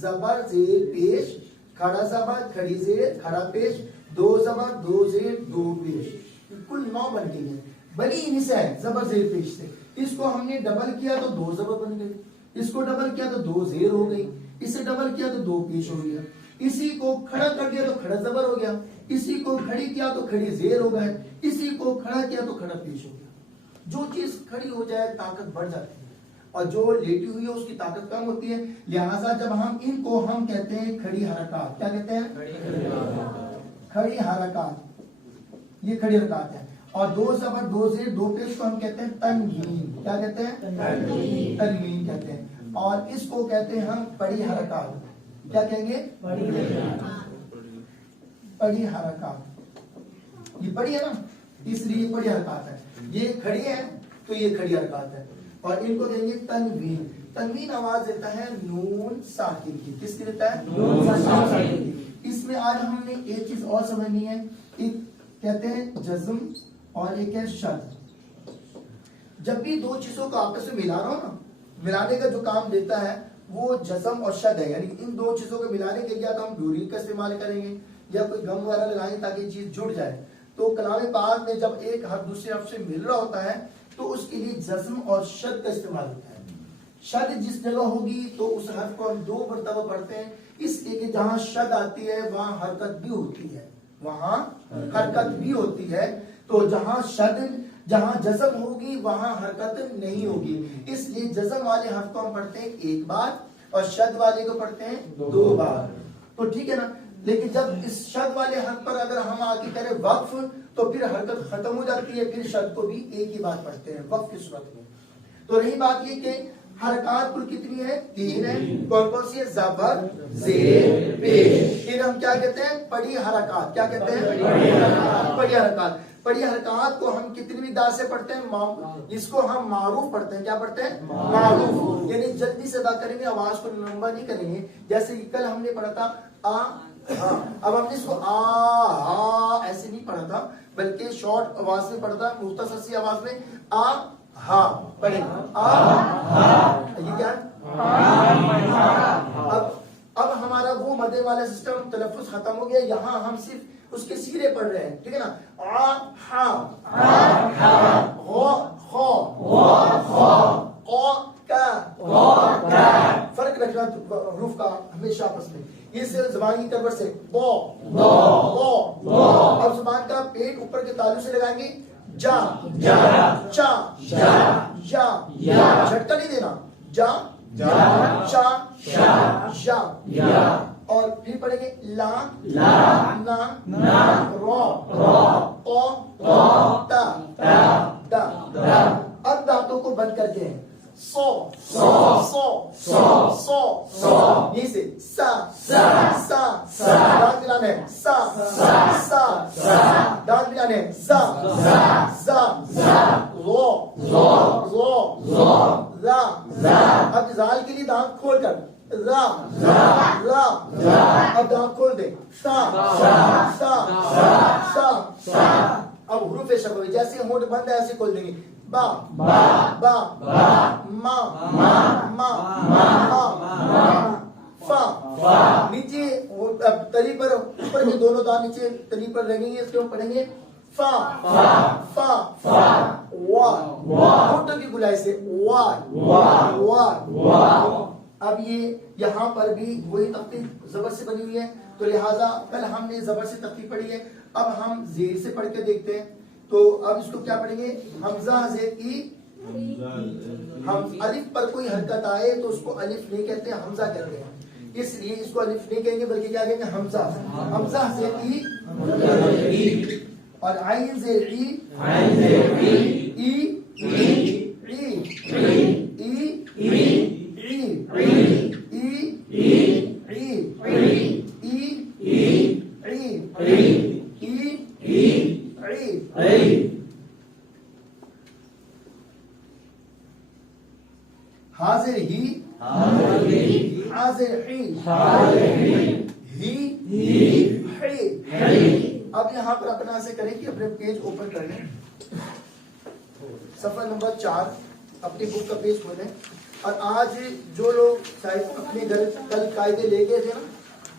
زبر، زیر، پیش، کھڑا زبر، کھڑی زیر، کھڑا پیش، 2 زبر، 2 زیر، 2 پیش. کل 9 بن گئی ہیں. بنی انہی سے ہے زبر زیر پیش سے. اس کو ہم نے ڈبل کیا تو 2 زبر بن گئی، اس کو ڈبل کیا تو 2 زیر ہو گئی، اسے ڈبل کیا تو 2 پیش ہو گیا، اسی کو کھڑا کر دیا تو کھڑا زبر ہو گیا، اسی کو کھڑی کیا تو کھڑی زیر ہو گئے، اسی کو کھڑا کیا تو کھڑا پیش ہو گیا. جو چیز کھڑی ہو جائے طاقت بڑھ جاتی ہے اور جو لیٹی ہوئی ہے اس کی طاقت کم ہوتی ہے. لہٰذا جب ہم ان کو ہم کہتے ہیں کھڑی حرکات. کیا کہتے ہیں؟ کھڑی حرکات. یہ کھڑی حرکات ہے. اور 2 زبر، 2 زیر، 2 پیش کو ہم کہتے ہیں تنوین. کیا کہتے ہیں؟ تنوین کہتے ہیں. اور اس کو کہتے ہیں ہم پڑی حرکات. کیا کہیں گے؟ پڑی حرکات. یہ پڑی ہے نا، اس لیے یہ پڑی حرکات ہے. یہ کھڑی ہے تو یہ کھڑی حرکات ہے. اور ان کو کہیں گے تنوین. تنوین آواز دیتا ہے نون ساکن کی. کس کی دیتا ہے؟ نون ساکن کی. اس میں آج ہم نے ایک چیز اور سمجھنی ہے. ایک کہتے ہیں جزم اور ایک ہے شد. جب بھی 2 چیزوں کو آپس میں ملا رہا ہوں نا، ملانے کا جو کام دیتا ہے وہ جزم اور شد ہے. یعنی ان 2 چیزوں کو ملانے کے لیے تو ہم ڈوری کا استعمال کریں گے یا کوئی گم وغیرہ لگائیں تاکہ یہ چیز جڑ جائے. تو کلام پاک میں جب ایک حرف دوسرے حرف سے مل رہا ہوتا ہے تو اس کے لیے جزم اور شد کا استعمال ہوتا ہے. شد جس جگہ ہوگی تو اس حرف کو ہم 2 مرتبہ پڑھتے ہیں، اس لیے کہ جہاں شد آتی ہے وہاں حرکت بھی ہوتی ہے، وہاں حرکت بھی ہوتی ہے. تو جہاں جزم ہوگی وہاں حرکت نہیں ہوگی. اس لیے جزم والے حرف کو ہم پڑھتے ہیں 1 بار اور شد والے کو پڑھتے ہیں 2 بار. تو ٹھیک ہے نا. لیکن جب اس شد والے حرف پر اگر ہم آگے کریں وقف تو پھر حرکت ختم ہو جاتی ہے، پھر شد کو بھی ایک ہی بات پڑھتے ہیں وقف کی صورت میں. تو رہی بات یہ کہ حرکات کل کتنی ہے؟ 3 ہے. کون کون سی ہے؟ زبر، زیر، پیش. پھر ہم کیا کہتے ہیں؟ پڑی حرکات. کیا کہتے ہیں؟ پڑی حرکات. پڑی حرکات کو ہم کتنی مقدار سے پڑھتے ہیں؟ جس کو ہم معروف پڑھتے ہیں. کیا پڑھتے ہیں؟ معروف. یعنی جلدی سے ادا کریں گے، آواز کو لمبا نہیں کریں گے. جیسے کہ کل ہم نے پڑھا تھا آ ہاں، اب ہم نے اس کو آ ایسے نہیں پڑھا تھا بلکہ شارٹ آواز میں پڑھا تھا، مختصر سی آواز میں آ ہاں پڑھیں. یہ کیا اب ہمارا وہ مدے والا سسٹم تلفظ ختم ہو گیا. یہاں ہم صرف اس کے سیرے پڑھ رہے ہیں. ٹھیک ہے نا. آ ہا، غو خو، قو کا. فرق رکھنا حروف کا ہمیشہ آپس میں. اس زبان کی کربٹ سے بو. اب زبان کا پیٹ اوپر کے تالو سے لگائیں گے. جا، چا، یا. جھٹکا نہیں دینا. جا، چا، یا. اور پھر پڑھیں گے لا، نا، رو، او، تا. اب دانتوں کو بند کر کے سو، یہ سے سا، دانت ملانا ہے. سا، دانت ملانا ہے. زا، رو، را. اب زال کے لیے دانت کھول کر را. اب دانت کھول دے. سا، با با با با ما ما ما فا نیچے تلی پر اوپر کے دونوں دان نیچے تلی پر لگیں گے. اس کے ہم پڑھیں گے فا فا وا ہونٹوں کی گلائی سے وا. اب یہ یہاں پر بھی وہی تختی زبر سے بنی ہوئی ہے, تو لہٰذا کل ہم نے زبر سے تختی پڑھی ہے, اب ہم زیر سے پڑھ کے دیکھتے ہیں. تو اب اس کو کیا پڑھیں گے, حمزہ زیر ای. ہم الف پر کوئی حرکت آئے تو اس کو الف نہیں کہتے ہیں, حمزہ کہتے ہیں. اس لیے اس کو الف نہیں کہیں گے بلکہ کیا کہیں گے, حمزہ. حمزہ زیر ای اور عین زیر ای ای حاضر ہی حاضر ہی. اب یہاں پر اپنا سے کریں کہ اپنے پیج اوپن کر لیں, صفحہ نمبر 4 اپنی بک کا پیج کھولیں. اور آج جو لوگ شاید اپنے گھر کل قاعدے لے گئے تھے نا,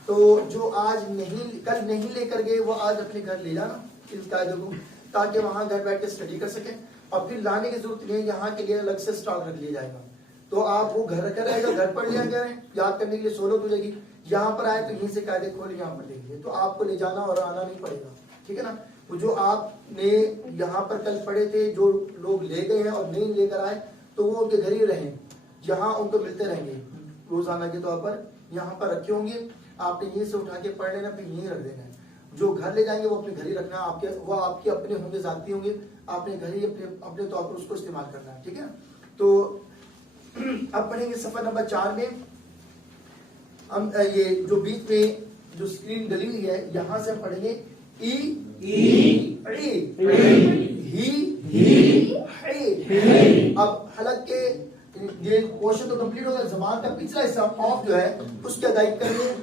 تو جو آج کل نہیں لے کر گئے وہ آج اپنے گھر لے جانا اس قاعدے کو, تاکہ وہاں گھر بیٹھ کے اسٹڈی کر سکیں. اور پھر لانے کی ضرورت نہیں, یہاں کے لیے الگ سے اسٹاک رکھ لیا جائے گا. تو آپ وہ گھر رکھا رہے گا, گھر پڑھ لیا کریں, یاد کرنے کے لیے سہولت ہو جائے گی. یہاں پر آئے تو یہیں سے قاعدے کھولے یہاں پر دیکھیے, تو آپ کو لے جانا اور آنا نہیں پڑے گا, ٹھیک ہے نا. وہ جو آپ نے یہاں پر کل پڑھے تھے, جو لوگ لے گئے ہیں اور نہیں لے کر آئے, تو وہ ان کے گھر ہی رہیں, یہاں ان کو ملتے رہیں گے روزانہ کے طور پر. یہاں پر رکھے ہوں گے, آپ نے یہیں سے اٹھا کے پڑھ لینا, پھر یہیں رکھ دینا ہے. جو گھر لے جائیں گے وہ اپنے گھر ہی رکھنا, وہ آپ کے اپنے ہوں گے, ذاتی ہوں گے, آپ نے گھر ہی اپنے طور پر اس کو استعمال کرنا ہے, ٹھیک ہے. تو اب پڑھیں گے صفحہ نمبر 4 میں ہم یہ جو بیچ میں جو اسکرین ڈلی ہوئی ہے یہاں سے ہم پڑھیں گے اب حلق کے یہ پورشن تو کمپلیٹ ہوگا, زبان کا پچھلا حصہ آف جو ہے اس کی ادائیگی کریں گے.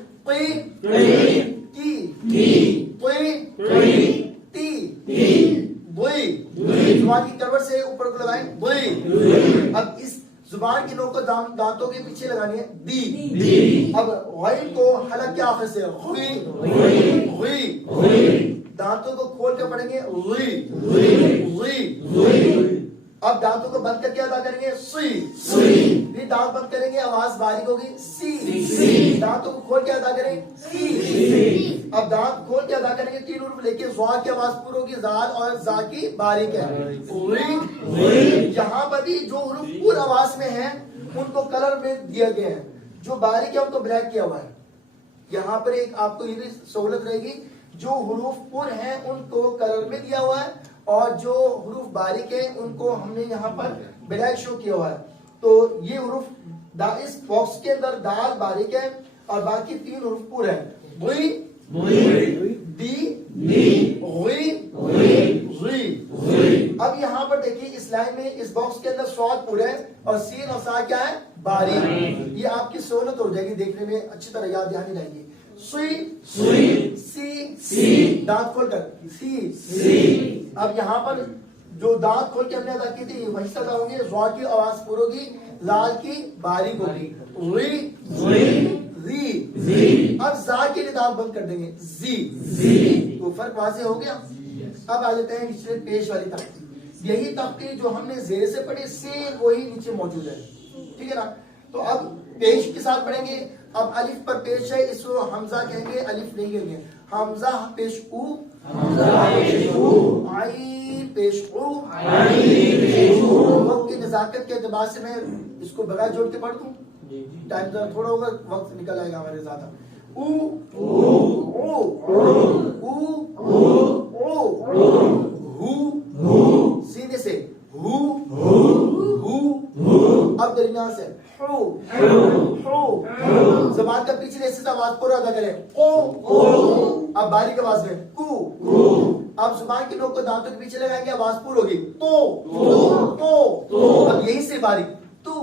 زبان کی کروٹ سے اوپر کو لگائیں. اب اس زبان کی نوک کو دانتوں کے پیچھے لگانی ہے دی. اب غین کو حلق کے آخر سے دانتوں کو کھول کے پڑھیں گے اب دانتوں کو بند کر کے ادا کریں گے پھر دانت بند کریں گے, آواز باریک ہوگی سی. دانتوں کو کھول کے ادا کریں سی. اب دانت کھول کے ادا کریں گے 3 حروف لے کے, زوا کی آواز پور ہوگی, زال اور زا کی باریک ہے. یہاں پر بھی جو حروف پور آواز میں ہیں ان کو کلر میں دیا گیا ہے, جو باریک ہے ان کو بلیک کیا ہوا ہے. یہاں پر ایک آپ کو یہ بھی سہولت رہے گی, جو حروف پور ہیں ان کو کلر میں دیا ہوا ہے, اور جو حروف باریک ہیں ان کو ہم نے یہاں پر بلیک شو کیا ہوا ہے. تو یہ حروف اس باکس کے اندر دال باریک ہے اور باقی 3 حروف پور ہیں. اب یہاں پر دیکھیے اس لائن میں اس باکس کے اندر سواد پور ہے اور سین اور سا کیا ہے, باریک. یہ آپ کی سہولت ہو جائے گی, دیکھنے میں اچھی طرح یاد دہانی رہے گی. سوئی سی دانت کھول کر سی. اب یہاں پر جو دانت کھول کے ہم نے ادا کی تھی وہی ادا ہوں گے, زوا کی آواز پور ہوگی, لال کی باریک ہوگی. اب زا کے لیے دانت بند کر دیں گے زی. تو فرق واضح ہو گیا. اب آ جاتے ہیں نیچے پیش والی تختی. یہی تختی جو ہم نے زیر سے پڑھی سیم وہی نیچے موجود ہے, ٹھیک ہے نا. تو اب پیش کے ساتھ پڑھیں گے. اب الف پر پیش ہے, اس کو حمزہ کہیں گے, الف نہیں کہیں گے. حمزہ پیش او, عین پیش او. وقت کی نزاکت کے اعتبار سے میں اس کو بغیر جوڑ کے پڑھ دوں, ٹائم تھوڑا ہوگا, وقت نکل آئے گا ہمارے زیادہ. سینے سے اب درمیان سے زبان کا پیچھے سے آواز پورا ادا کریں. اب باریک آواز میں کو. اب زبان کی نوک کو دانتوں کے پیچھے لگائیں گے, آواز پور ہوگی تو. اب یہی سے باریک تو.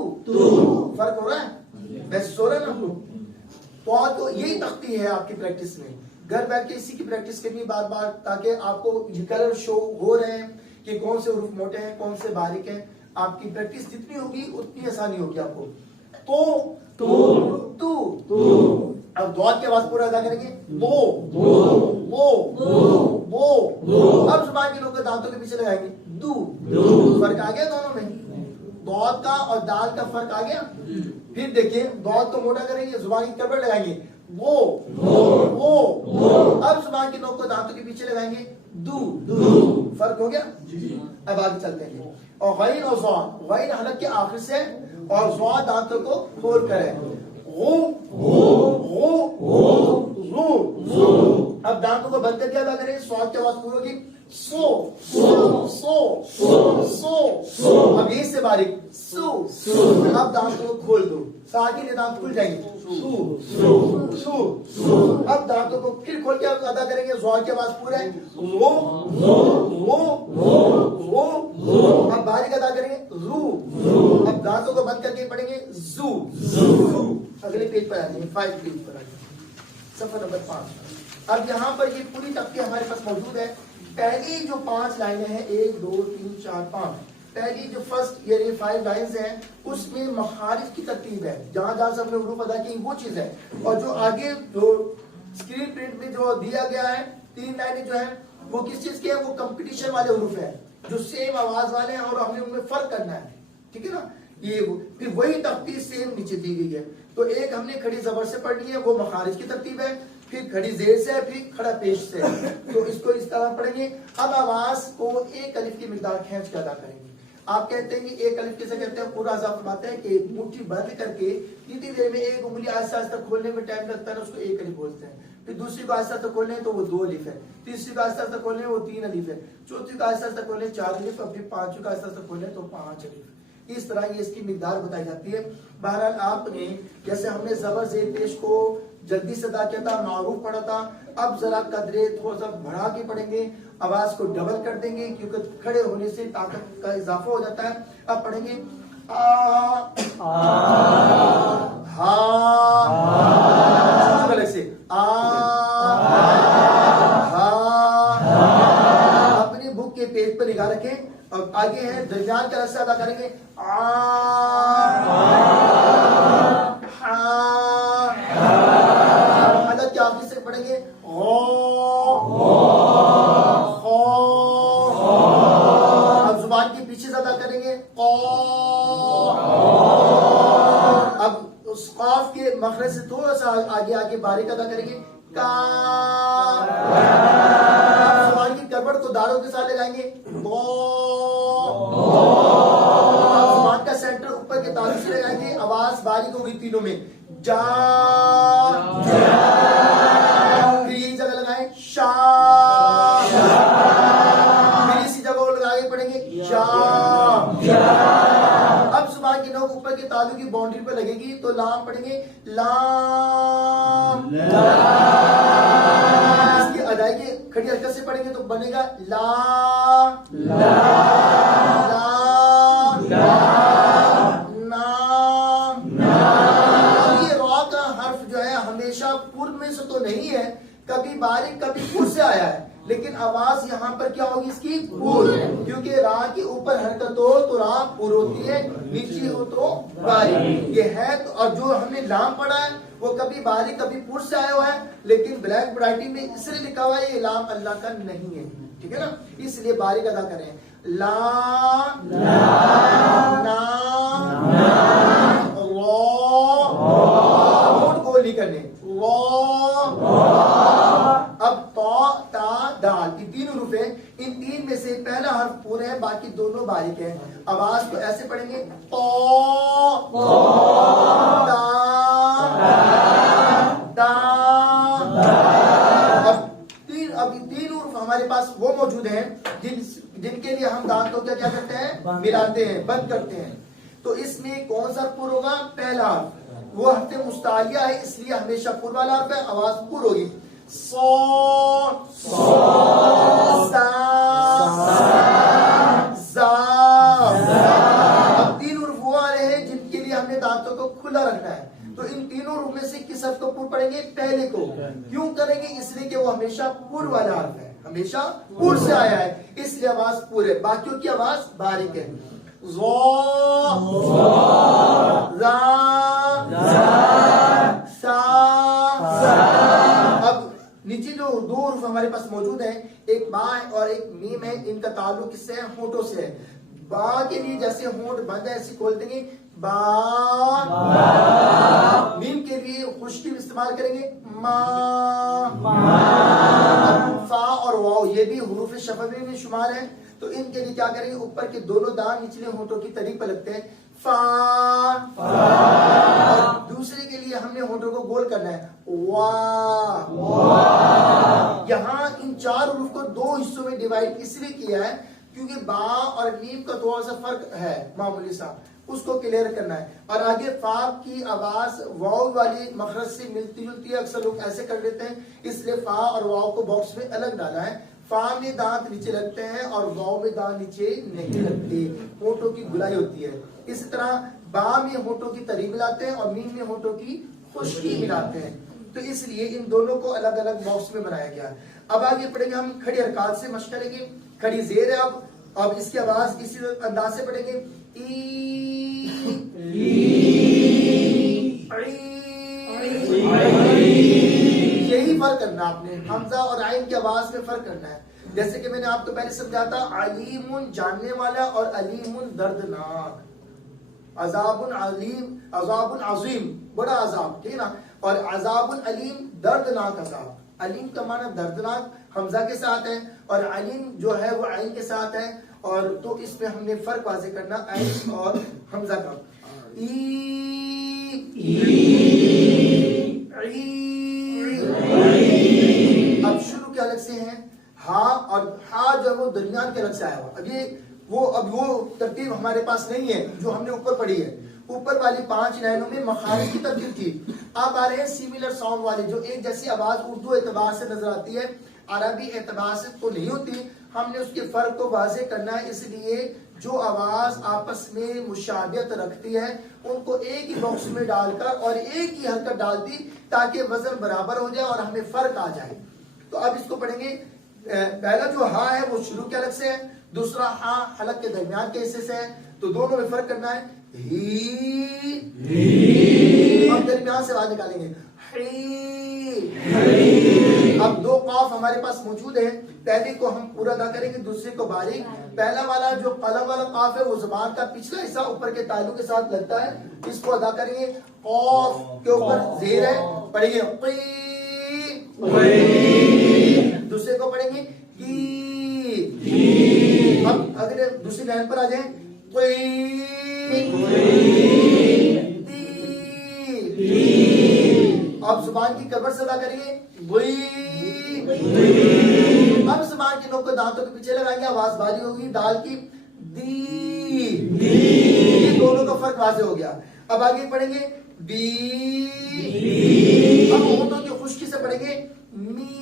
فرق ہو رہا ہے, بس ہو رہا ہے نا. تو یہی تختی ہے آپ کی پریکٹس میں. گھر بیٹھ کے اسی کی پریکٹس کرنی بار بار, تاکہ آپ کو یہ کلر شو ہو رہے ہیں کہ کون سے حروف موٹے ہیں کون سے باریک ہیں. آپ کی پریکٹس جتنی ہوگی اتنی آسانی ہوگی آپ کو. تو اب ضاد کی آواز پورا ادا کریں گے. اب زبان کے لوگ دانتوں کے پیچھے لگائیں گے. فرق آ گیا دونوں میں. ضاد کا اور دال کا فرق آ گیا. پھر دیکھیے ضاد کو موٹا کریں گے, زبان کی کربٹ لگائیں گے. اب زبان کے نوک کو دانتوں کے پیچھے لگائیں گے. فرق ہو گیا. اب آگے چلتے ہیں. اور غین اور ضاد, غین حلق کے آخر سے اور ضاد دانتوں کو کھول کر ہے. اب دانتوں کو بند کر کے ادا کریں. سواد کی آواز پوری ہوگی. اب یہ سے باریک. اب دانتوں کو کھول دو. ساکن دانت کھل جائیں گے. اب دانتوں کو پھر کھول کے ادا کریں گے. زوال کی آواز پورا ہے. اب باریک ادا کریں گے. اب دانتوں کو بند کر کے پڑھیں گے. اگلے پیج پر آ جائیں. 5 پیج پر آ جائیں. صفحہ نمبر 5. اب یہاں پر یہ پوری تختہ ہمارے پاس موجود ہے. پہلی جو 5 لائنیں ہیں 1 2 3 4 5, پہلی جو فرسٹ یعنی 5 لائنز ہیں اس میں مخارج کی ترتیب ہے. جہاں جہاں سے ہم نے حروف ادا کی وہ چیز ہے. اور جو آگے جو اسکرین پرنٹ میں جو دیا گیا ہے 3 لائنیں جو ہیں وہ کس چیز کے ہیں؟ وہ کمپٹیشن والے حروف ہیں جو سیم آواز والے ہیں اور ہمیں ان میں فرق کرنا ہے. ٹھیک ہے نا. یہ پھر وہی ترتیب سیم نیچے دی گئی ہے. تو ایک ہم نے کھڑی زبر سے پڑھنی ہے وہ مخارج کی ترتیب ہے. پھر کھڑی زیر سے ہے, پھر کھڑا پیش سے. تو اس کو اس طرح پڑھیں گے. اب آواز کو ایک الف کی مقدار کھینچ کے ادا کریں گے. آپ کہتے ہیں کہ ایک الف کیسے کہتے ہیں؟ پورا حساب فرماتے ہیں کہ مٹھی بند کر کے اتنی دیر میں ایک انگلی آہستہ آہستہ کھولنے میں ٹائم لگتا ہے نا, اس کو ایک الف بولتے ہیں. پھر دوسری کو آہستہ آہستہ کھولنے تو وہ 2 الف ہے. تیسری کو آہستہ آہستہ کھولنے وہ 3 الف ہے. چوتھی کو آہستہ آہستہ کھولنے 4 الف. اور پھر پانچویں کو آہستہ آہستہ کھولنے تو 5 الف. اس طرح یہ اس کی مقدار بتائی جاتی ہے. بہرحال آپ نے جیسے ہم نے زبر زیر پیش کو جلدی سے ادا کیا تھا, معروف پڑھا تھا. اب ذرا قدرے تھوڑا سا بڑھا کے پڑھیں گے. آواز کو ڈبل کر دیں گے کیونکہ کھڑے ہونے سے طاقت کا اضافہ ہو جاتا ہے. اب پڑھیں گے اپنی بک کے پیج پر نگاہ رکھیں. اور آگے ہے درمیان کا رسہ ادا کریں گے. حلق کے آخر سے پڑھیں گے. اب زبان کے پیچھے سے ادا کریں گے. اب اس قاف کے مخرج سے تھوڑا سا آگے آگے باریک ادا کریں گے. زبان کی کربٹ کو داڑوں کے ساتھ لگائیں گے. زبان کا سینٹر اوپر کے تالو سے لگائیں گے. آواز باریک ہوگی تینوں میں. جا پھر یہی جگہ لگائیں. شا پھر اسی جگہ کو لگا کے پڑھیں گے. جا. اب زبان کی نوک اوپر کے تالو کی باؤنڈری پر لگے گی تو لام پڑھیں گے. لام. اس کی ادائیگی کھڑی حرکت سے پڑھیں گے تو بنے گا لا لا پور میں سے تو نہیں ہے, کبھی باریک کبھی پور سے آیا ہے, لیکن آواز یہاں پر کیا ہوگی اس کی؟ پور. کیونکہ را کے اوپر حرکت ہو تو را پور ہوتی ہے, نیچے ہو تو باریک. یہ ہے تو. اور جو ہم نے لام پڑھا ہے وہ کبھی باریک کبھی پور سے آیا ہوا ہے, لیکن بلیک رائٹنگ میں اس لیے لکھا ہوا ہے یہ لام اللہ کا نہیں ہے. ٹھیک ہے نا, اس لیے باریک ادا کریں. لا نا گولی کرنے. اب تا تا دال یہ 3 حروف ہیں. ان 3 میں سے پہلا حرف پورا ہے, باقی دونوں باریک ہیں. آواز کو ایسے پڑھیں گے. اب 3 حروف ہمارے پاس وہ موجود ہیں جن کے لیے ہم دانت کو کیا کرتے ہیں؟ ملاتے ہیں, بند کرتے ہیں. تو اس میں کون سا پور ہوگا؟ پہلا حرف. وہ حرف مستعلیہ ہے اس لیے ہمیشہ پور والا حرف ہے, آواز پور ہوگی. صاد سا زا. اب 3 حروف وہ آ رہے ہیں جن کے لیے ہم نے دانتوں کو کھلا رکھنا ہے. تو ان تینوں حروف میں سے کس حرف کو پور پڑھیں گے؟ پہلے کو. کیوں کریں گے؟ اس لیے کہ وہ ہمیشہ پور والا حرف ہے. ہمیشہ پور سے آیا ہے، اس لیے آواز پور ہے، باقیوں کی آواز باریک ہے. زو را سا. اب نیچے جو دو حروف ہمارے پاس موجود ہیں، ایک با اور ایک میم ہے، ان کا تعلق کس سے ہے؟ ہونٹوں سے ہے. با کے لیے جیسے ہونٹ بند ہے ایسے کھول دیں گے با. میم کے لیے خشکی استعمال کریں گے ما. فا اور واو یہ بھی حروف شفوی میں شمار ہیں، تو ان کے لیے کیا کریں گے؟ اوپر کے دونوں دان نچلے ہونٹوں کی طریق پہ لگتے ہیں فا. اور دوسرے کے لیے ہم نے ہونٹوں کو گول کرنا ہے وا. یہاں ان چار حروف کو دو حصوں میں ڈیوائڈ اس لیے کیا ہے کیونکہ با اور میم کا تھوڑا سا فرق ہے معمولی سا، اس کو کلیئر کرنا ہے. اور آگے فا کی آواز واو والی مخرج سے ملتی جلتی ہے، اکثر لوگ ایسے کر لیتے ہیں، اس لیے فا اور واو کو باکس میں الگ ڈالا ہے. فا میں دانت نیچے لگتے ہیں اور واو میں دانت نیچے نہیں لگتے، ہونٹوں کی گلائی ہوتی ہے. اسی طرح با میں ہونٹوں کی تری ملاتے ہیں اور میم میں ہونٹوں کی خشکی ملاتے ہیں، تو اس لیے ان دونوں کو الگ الگ باکس میں بنایا گیا. اب آگے پڑھیں گے ہم کھڑی حرکات سے مشق کریں گے. کھڑی زیر ہے، اب اس کی آواز اسی انداز سے پڑھیں گے یہی فرق کرنا آپ نے، حمزہ اور عین کی آواز میں فرق کرنا ہے. جیسے کہ میں نے آپ کو پہلے سمجھا تھا علیم جاننے والا اور علیم دردناک. عذاب علیم، عذاب عظیم بڑا عذاب، ٹھیک ہے نا، اور عذاب علیم دردناک عذاب. علیم کا معنی دردناک حمزہ کے ساتھ ہے اور علیم جو ہے وہ عین کے ساتھ ہے، اور تو اس میں ہم نے فرق واضح کرنا عین اور حمزہ کا. اب شروع کے الگ سے ہیں ہا، اور ہا جو ہے وہ درمیان کے الگ سے آیا ہوا. اب وہ ترتیب ہمارے پاس نہیں ہے جو ہم نے اوپر پڑھی ہے. اوپر والی 5 لائنوں میں مخارج کی ترتیب تھی، اب آ رہے ہیں سیملر ساؤنڈ والے جو ایک جیسی آواز اردو اعتبار سے نظر آتی ہے، عربی اعتبار سے تو نہیں ہوتی. ہم نے اس کے فرق کو واضح کرنا ہے، اس لیے جو آواز آپس میں مشابہت رکھتی ہے ان کو ایک ہی باکس میں ڈال کر اور ایک ہی حرکت ڈال دی تاکہ وزن برابر ہو جائے اور ہمیں فرق آ جائے. تو اب اس کو پڑھیں گے. پہلا جو ہا ہے وہ شروع کے الگ سے ہے، دوسرا ہا حلق کے درمیان کے حصے سے ہے، تو دونوں میں فرق کرنا ہے. ہم درمیان سے آواز نکالیں گے. اب 2 قاف ہمارے پاس موجود ہیں، پہلے کو ہم پورا ادا کریں گے، دوسرے کو باریک. پہلا والا جو قلم والا قاف ہے وہ زبان کا پچھلا حصہ اوپر کے تالو کے ساتھ لگتا ہے، اس کو ادا کریں گے. قاف کے اوپر زیر ہے، پڑھیں گے دوسرے کو پڑھیں گے کی. اب اگلے دوسری لائن پر آ جائیں. اب زبان کی کبر سے ادا کریں گے. اب زبان کے نوک کو دانتوں کے پیچھے لگائیں گے، آواز بھاری ہوگی. دال کی دی. یہ دونوں کا فرق واضح ہو گیا. اب آگے پڑھیں گے بی. اب ہونٹوں کی خشکی سے پڑھیں گے می.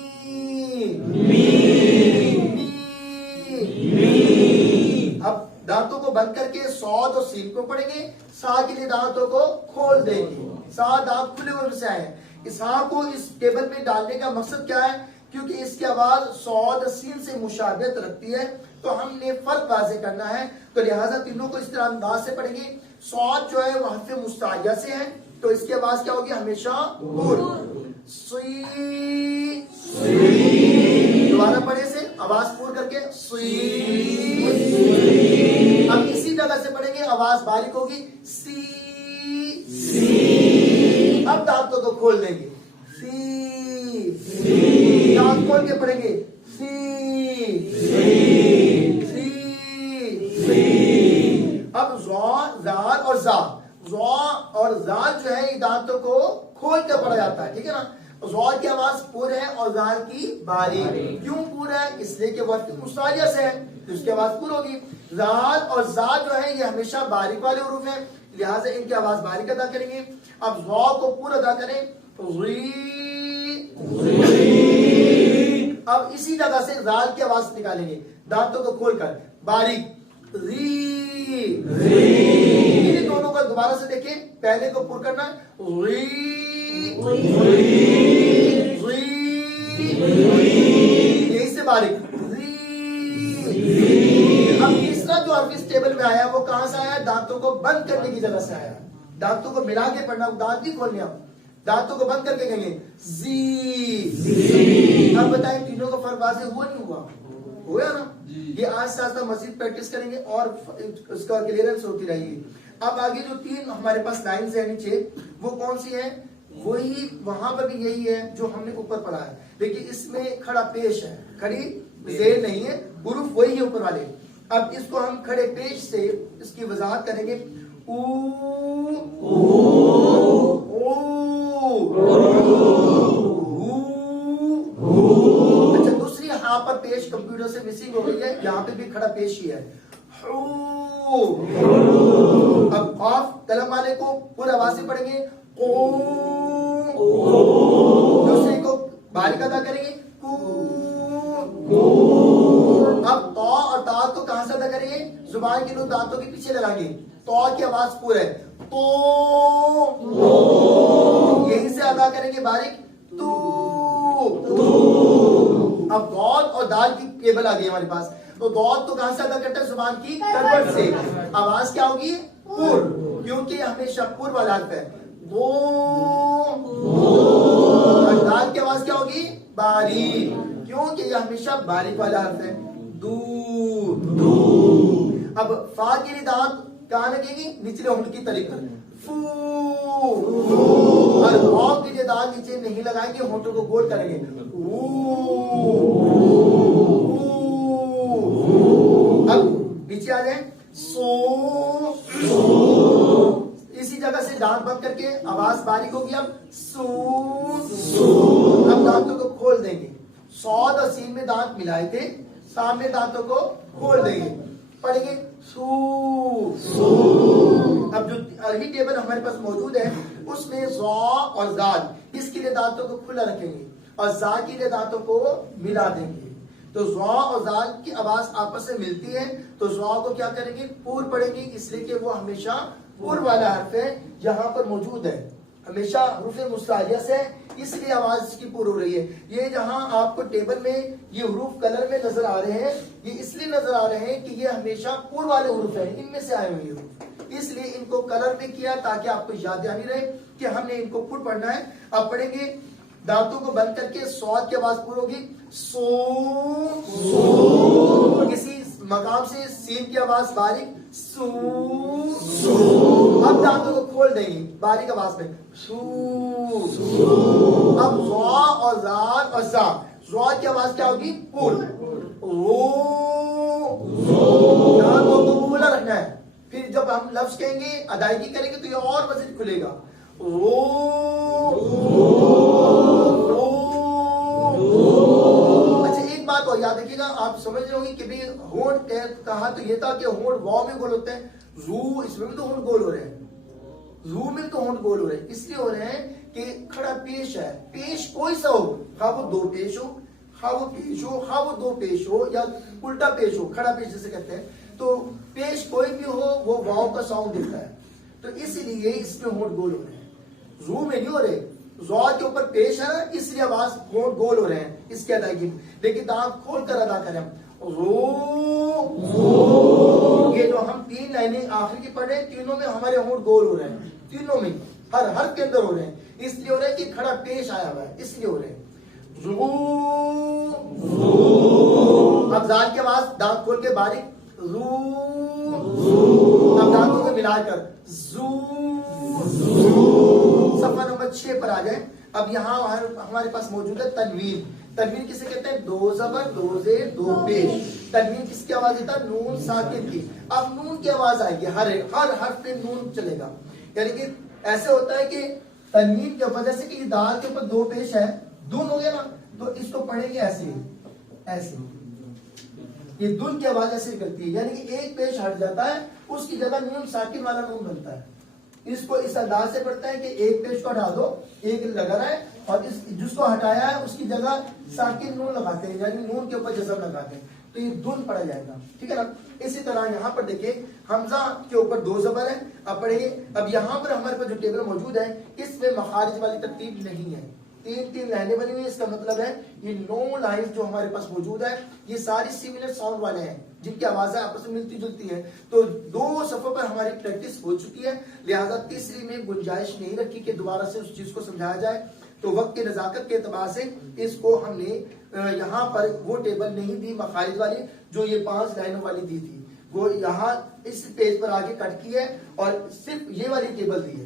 اب دانتوں کو بند کر کے صاد اور سین کو پڑھیں گے. سا کے لیے دانتوں کو کھول دیں گے، سا دانت کھلے ہوئے سے آئے ہیں. اس ہاں کو اس ٹیبل میں ڈالنے کا مقصد کیا ہے؟ کیونکہ اس کی آواز صاد سین سے مشابہت رکھتی ہے، تو ہم نے فرق واضح کرنا ہے، تو لہٰذا تینوں کو اس طرح انداز سے پڑھیں گے. صاد جو ہے وہ حرف مستعلیہ سے ہے، تو اس کی آواز کیا ہوگی؟ ہمیشہ پور. سی. دوبارہ پڑھے سے آواز پور کر کے سی. اب اسی جگہ سے پڑھیں گے، آواز باریک ہوگی سی. اب دانتوں کو کھول دیں گے سی. دانت کھول کے پڑھیں گے سی. اب زال اور زا اور زال جو ہے یہ دانتوں کو کھول کے پڑھا جاتا ہے، ٹھیک ہے نا. زال کی آواز پور ہے اور زال کی باریک. کیوں پور ہے؟ اس لیے کہ وقت مستعلیہ سے ہے تو اس کی آواز پور ہوگی. زال اور زا جو ہے یہ ہمیشہ باریک والے حروف ہیں، لہٰذا ان کی آواز باریک ادا کریں گے. اب زا کو پور ادا کریں. اب اسی جگہ سے زال کی آواز نکالیں گے، دانتوں کو کھول کر باریک. یہ دونوں کو دوبارہ سے دیکھیں، پہلے کو پر کرنا ہے یہی سے باریک زی. اب تیسرا جو حرف اس ٹیبل میں آیا وہ کہاں سے آیا؟ دانتوں کو بند کرنے کی جگہ سے آیا. دانتوں کو ملا کے پڑھنا, دانت نہیں کھولنے, اب دانتوں کو بند کر کے کہیں گے زی. اب بتائیں تینوں کا فرق واضح ہوا نہیں ہوا؟ ہوا نا. یہ آہستہ آہستہ مزید پریکٹس کریں گے اور اس کا کلیئرنس ہوتی رہے گی. اب آگے جو تین ہمارے پاس لائنز ہیں نیچے, وہ کون سی ہیں؟ وہی وہاں پر بھی یہی ہے جو ہم نے اوپر پڑھا ہے, لیکن اس میں کھڑا پیش ہے, کھڑی زیر نہیں ہے, حروف وہی ہے اوپر والے. اب اس کو ہم کھڑے پیش سے اس کی وضاحت کریں گے. او اچھا, دوسری ہاں پر پیش کمپیوٹر سے مسنگ ہو گئی ہے, یہاں پہ بھی کھڑا پیش ہی ہے. اب قاف قلم والے کو پورا آواز سے پڑھیں گے دوسرے کو باریک ادا کریں گے. اب تو اور تا کو کہاں سے ادا کریں گے؟ زبان کے دو دانتوں کے پیچھے لگائیں گے. تو کی آواز پورا ہے, تو یہیں سے ادا کریں گے باریک تو. اب دال اور دال کی کیبل آ گئی ہمارے پاس, تو دال تو کہاں سے ادا کرتا ہے؟ زبان کی کروٹ سے. آواز کیا ہوگی؟ پور, کیونکہ یہ ہمیشہ پور والا حرف ہے. دو. اور دال کی آواز کیا ہوگی؟ باریک, کیونکہ یہ ہمیشہ باریک والا حرف ہے. دو. اب فا کے لیے دانت کہاں لگے گی؟ نچلے ہونٹ کی طرف پر. فو. اور واو کے لیے دانت نیچے نہیں لگائیں گے, ہونٹوں کو گول کریں گے. اب نیچے آ جائیں. سو. اسی جگہ سے دانت بند کر کے آواز باریک ہوگی. اب سو. اب دانتوں کو کھول دیں گے. صاد اور سین میں دانت ملائے تھے, سامنے دانتوں کو کھول دیں گے. پڑھیں گے سو. اب جو عربی ٹیبل ہمارے پاس موجود ہے اس میں ذا اور زاد, اس کے لیے دانتوں کو کھلا رکھیں گے اور زا کے لیے دانتوں کو ملا دیں گے. تو ذا اور زاد کی آواز آپس سے ملتی ہے, تو ذا کو کیا کریں گے؟ پور پڑھیں گے, اس لیے کہ وہ ہمیشہ پور والا حرف ہے, یہاں پر موجود ہے, ہمیشہ حروف مستعلیہ سے, اس لیے آواز اس کی پور ہو رہی ہے. یہ جہاں آپ کو ٹیبل میں یہ حروف کلر میں نظر آ رہے ہیں, یہ اس لیے نظر آ رہے ہیں کہ یہ ہمیشہ پور والے حروف ہیں, ان میں سے آئے ہوئے حروف, اس لیے ان کو کلر میں کیا تاکہ آپ کو یاد دہانی رہے کہ ہم نے ان کو پور پڑھنا ہے. اب پڑھیں گے دانتوں کو بند کر کے, سواد کی آواز پور ہوگی سو. کسی مقام سے سین کی آواز باریک سو. اب دانتوں کو کھول دیں گے باریک آواز میں سو. اب زا اور زاد اور زا, زا کی آواز کیا ہوگی؟ پور. دانتوں کو کھلا رکھنا ہے, پھر جب ہم لفظ کہیں گے ادائیگی کریں گے تو یہ اور مزید کھلے گا. اچھا ایک بات اور یاد رکھیے گا, آپ سمجھ رہے ہوں گے کہ بھی ہونٹ کہا تو یہ تھا کہ ہونٹ واو میں گول ہوتے ہیں, زو اس میں بھی تو ہونٹ گول ہو رہے ہیں, زو میں تو ہونٹ گول ہو رہے ہیں, اس لیے ہو رہے ہیں کہ کھڑا پیش ہے. پیش کوئی سا ہو, خواہ وہ دو پیش ہو, خواہ وہ پیش ہو, خواہ وہ دو پیش ہو, یا الٹا پیش ہو, کھڑا پیش جسے کہتے ہیں, تو پیش کوئی بھی ہو وہ واو کا ساؤنڈ دیتا ہے, تو اسی لیے اس میں ہونٹ گول ہو رہے ہیں. زو میں نہیں ہو رہے, زو کے اوپر پیش ہے نا, اس لیے آواز ہونٹ گول ہو رہے ہیں اس کی ادائیگی میں, لیکن دانت کھول کر ادا کریں. یہ جو ہم تین لائنیں آخر کی پڑھ رہے ہیں, تینوں میں ہمارے ہونٹ گول ہو رہے ہیں, تینوں میں ہر حرف کے اندر ہو رہے ہیں, اس لیے ہو رہا ہے کہ کھڑا پیش آیا ہوا ہے, اس لیے ہو رہے ہیں. اب زال کی آواز دانت کھول کے باریک زو. اب دانتوں کو ملا کر زو. صفحہ نمبر 6 پر آ جائیں. اب یہاں ہمارے پاس موجود ہے تنوین. تنوین کسے کہتے ہیں؟ دو زبر, دو زیر, دو پیش. تنوین کس کی آواز دیتا ہے؟ نون ساکن کی. اب نون کی آواز آئے گی, ہر حرف پہ نون چلے گا, یعنی کہ ایسے ہوتا ہے کہ تنوین کی وجہ سے کہ دال کے اوپر دو پیش ہے, دون ہو گیا نا, تو اس کو پڑھیں گے ایسے ایسے, یہ دن کی آواز ایسے کرتی ہے, یعنی کہ ایک پیش ہٹ جاتا ہے, اس کی جگہ نون ساکن والا نون بنتا ہے. اس کو اس انداز سے پڑھتا ہے کہ ایک پیش کو ہٹا دو, ایک لگا رہا ہے, اور اس جس کو ہٹایا ہے اس کی جگہ ساکن نون لگاتے ہیں, یعنی نون کے اوپر جزم لگاتے ہیں, تو یہ دن پڑھا جائے گا, ٹھیک ہے نا. اسی طرح یہاں پر دیکھیں حمزہ کے اوپر دو زبر ہے. اب پڑھیں گے, اب یہاں پر ہمارے پاس جو ٹیبل موجود ہے اس میں مخارج والی ترتیب نہیں ہے, تین لائنیں بنی ہوئی ہیں. اس کا مطلب ہے یہ 9 لائنز جو ہمارے پاس موجود ہے یہ ساری سیملر ساؤنڈ والے ہیں جن کی آوازیں آپس میں ملتی جلتی ہیں. تو 2 صفحوں پر ہماری پریکٹس ہو چکی ہے, لہذا تیسری میں گنجائش نہیں رکھی کہ دوبارہ سے اس چیز کو سمجھایا جائے. تو وقت کے نزاکت کے اعتبار سے اس کو ہم نے یہاں پر وہ ٹیبل نہیں دی مخارج والی جو یہ 5 لائنوں والی دی تھی, وہ یہاں اس پیج پر آگے کٹ کی ہے اور صرف یہ والی ٹیبل دی ہے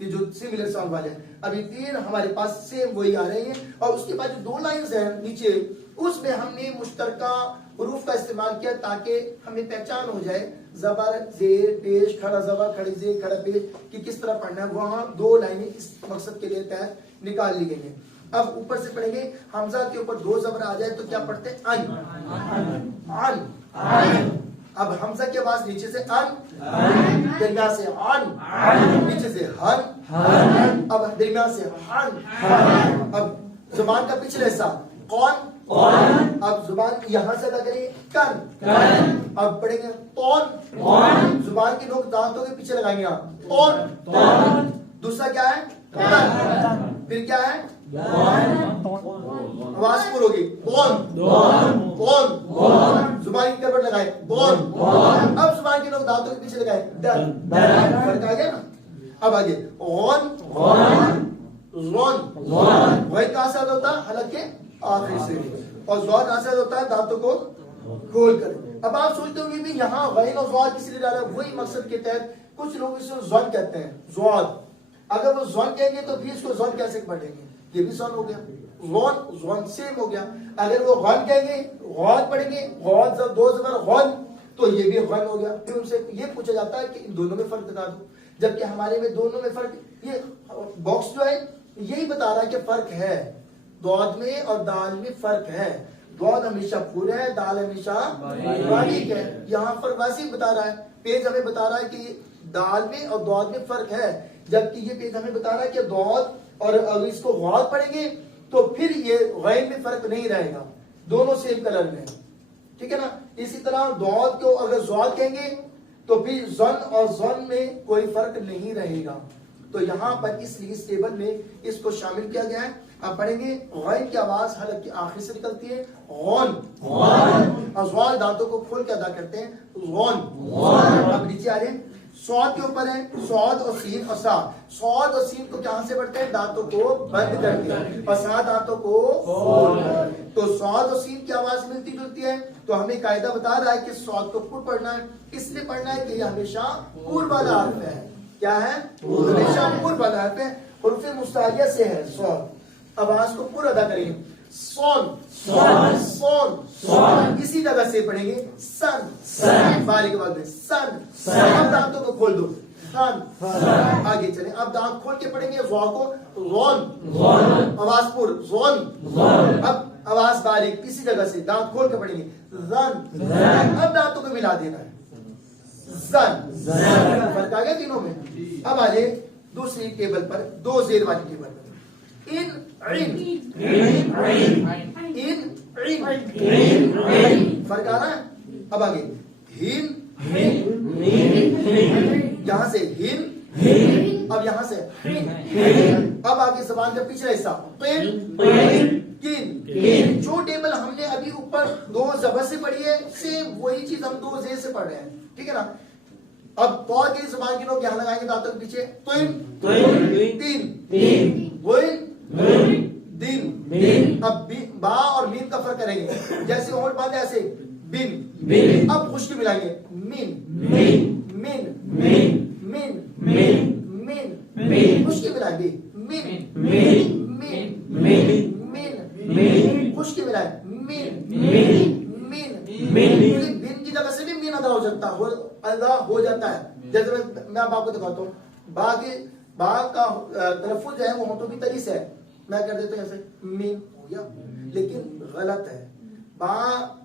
یہ جو سیملر ساؤنڈ والے ہیں. ابھی 3 ہمارے پاس سیم وہی آ رہے ہیں, اور اس کے بعد جو 2 لائنز ہیں نیچے اس میں ہم نے مشترکہ حروف کا استعمال کیا تاکہ ہمیں پہچان ہو جائے زبر زیر پیش کھڑا زبر کھڑی زیر کھڑا پیش کہ کس طرح پڑھنا ہے. وہاں 2 لائنیں اس مقصد کے لیے تحت نکال لی گئی ہیں. اب اوپر سے پڑھیں گے, حمزہ کے اوپر 2 زبر آ جائے تو کیا پڑھتے ہیں؟ ان. اب حمزہ کی آواز نیچے سے ان, درمیان سے ان, نیچے سے ہن, اب درمیان سے ہن. اب زبان کا پچھلا حصہ کون, اب زبان یہاں سے ادا کریں گے کن. اب پڑھیں گے تون, زبان کی نوک دانتوں کے پیچھے لگائیں گے تون. دوسرا کیا ہے؟ تن. پھر کیا ہے؟ آواز پر ہوگی بون, زبان کی کربٹ لگائے بون. اب زبان کی نوک دانتوں کے پیچھے لگائے دن. فرق آ گیا نا. اب آگے غون, وہی کہاں سے ہوتا ہے؟ حلق کے آخر سے, اور زواد کہاں سے ہوتا ہے؟ دانتوں کو کھول کر. اب آپ سوچتے ہوں گے بھی یہاں غین اور زواد کس لیے ڈالا؟ وہی مقصد کے تحت کچھ لوگ اسے زون کہتے ہیں, زواد. اگر وہ زون کہیں گے تو پھر اس کو زون کیسے پڑھیں گے؟ یہ بھی زون ہو گیا, زون سیم ہو گیا. اگر وہ غن کہیں گے غون پڑھیں گے, غون 2 زبر غون, تو یہ بھی غن ہو گیا. پھر ان سے یہ پوچھا جاتا ہے کہ ان دونوں میں فرق بتا دو, جبکہ ہمارے میں دونوں میں فرق, یہ باکس جو ہے یہی بتا رہا ہے کہ فرق ہے. دعد میں اور دال میں فرق ہے. دعد ہمیشہ پورا ہے, دال ہمیشہ باریک ہے. یہاں فرق واضح بتا رہا ہے. پیج ہمیں بتا رہا ہے کہ دال میں اور دعد میں فرق ہے, جبکہ یہ پیج ہمیں بتا رہا ہے کہ دعد اور اگر اس کو غاد پڑھیں گے تو پھر یہ غین میں فرق نہیں رہے گا, دونوں سیم کلر میں. ٹھیک ہے نا. اسی طرح دعد کو اگر زواد کہیں گے تو پھر زن اور زن میں کوئی فرق نہیں رہے گا. تو یہاں پر اس لیے اس ٹیبل میں اس کو شامل کیا گیا ہے. اب پڑھیں گے غین کی آواز حلق کے آخر سے نکلتی ہے غون, ازوال دانتوں کو کھول کے ادا کرتے ہیں غون. اب نیچے آ رہے ہیں, سواد کے اوپر ہے سواد اور سین اور سا. سواد اور سین کو کہاں سے پڑھتے ہیں؟ دانتوں کو بند کر کے, اور سا دانتوں کو کھول. تو سواد اور سین کی آواز ملتی جلتی ہے. تو ہمیں قاعدہ بتا رہا ہے کہ سواد کو پر پڑھنا ہے, اس لیے پڑھنا ہے کہ یہ ہمیشہ پر والا حرف ہے. کیا ہے؟ ہمیشہ پر والا حرف ہے. حروف مستعلیہ سے ہے سواد. آواز کو پر ادا کریں گے سون, اسی جگہ سے پڑھیں گے سن, باری کے بعد میں سن. اب دانتوں کو کھول دو خان. آگے چلیں, اب دانت کھول کے پڑھیں گے وا کو غون, آواز پر غون. اب آواز باریک اسی جگہ سے دانت کھول کے پڑھیں گے زن. اب دانتوں کو ملا دینا ہے زن. فرق آ گیا تینوں میں. اب آ جائے دوسری ٹیبل پر, 2 زیر والی ٹیبل پر. ان فرق آ رہا ہے. اب آگے ہن, یہاں سے ہن, اب یہاں سے ہن. اب آگے زبان کا پچھلا حصہ کن. جو ٹیبل ہم نے ابھی اوپر 2 زبر سے پڑھی ہے سیم وہی چیز ہم 2 زیر سے پڑھ رہے ہیں. ٹھیک ہے نا. اب پور کی زبان کے لوگ یہاں لگائیں گے دانتوں کے پیچھے دن. اب با اور مین کا فرق کریں گے, جیسے ہونٹ باندھ ایسے بن. اب خشکی ملائیں گے من, خشکی ملائیں گے من, خشکی ملائیں من. بن کی جگہ سے بھی مین ادا ہو جاتا ہے. جیسے میں آپ کو دکھاتا ہوں, با کا تلفظ جو ہے وہ ہونٹوں کی تری سے ہے. میں کر دیتا ہوں ایسے مین ہو گیا, لیکن غلط ہے. با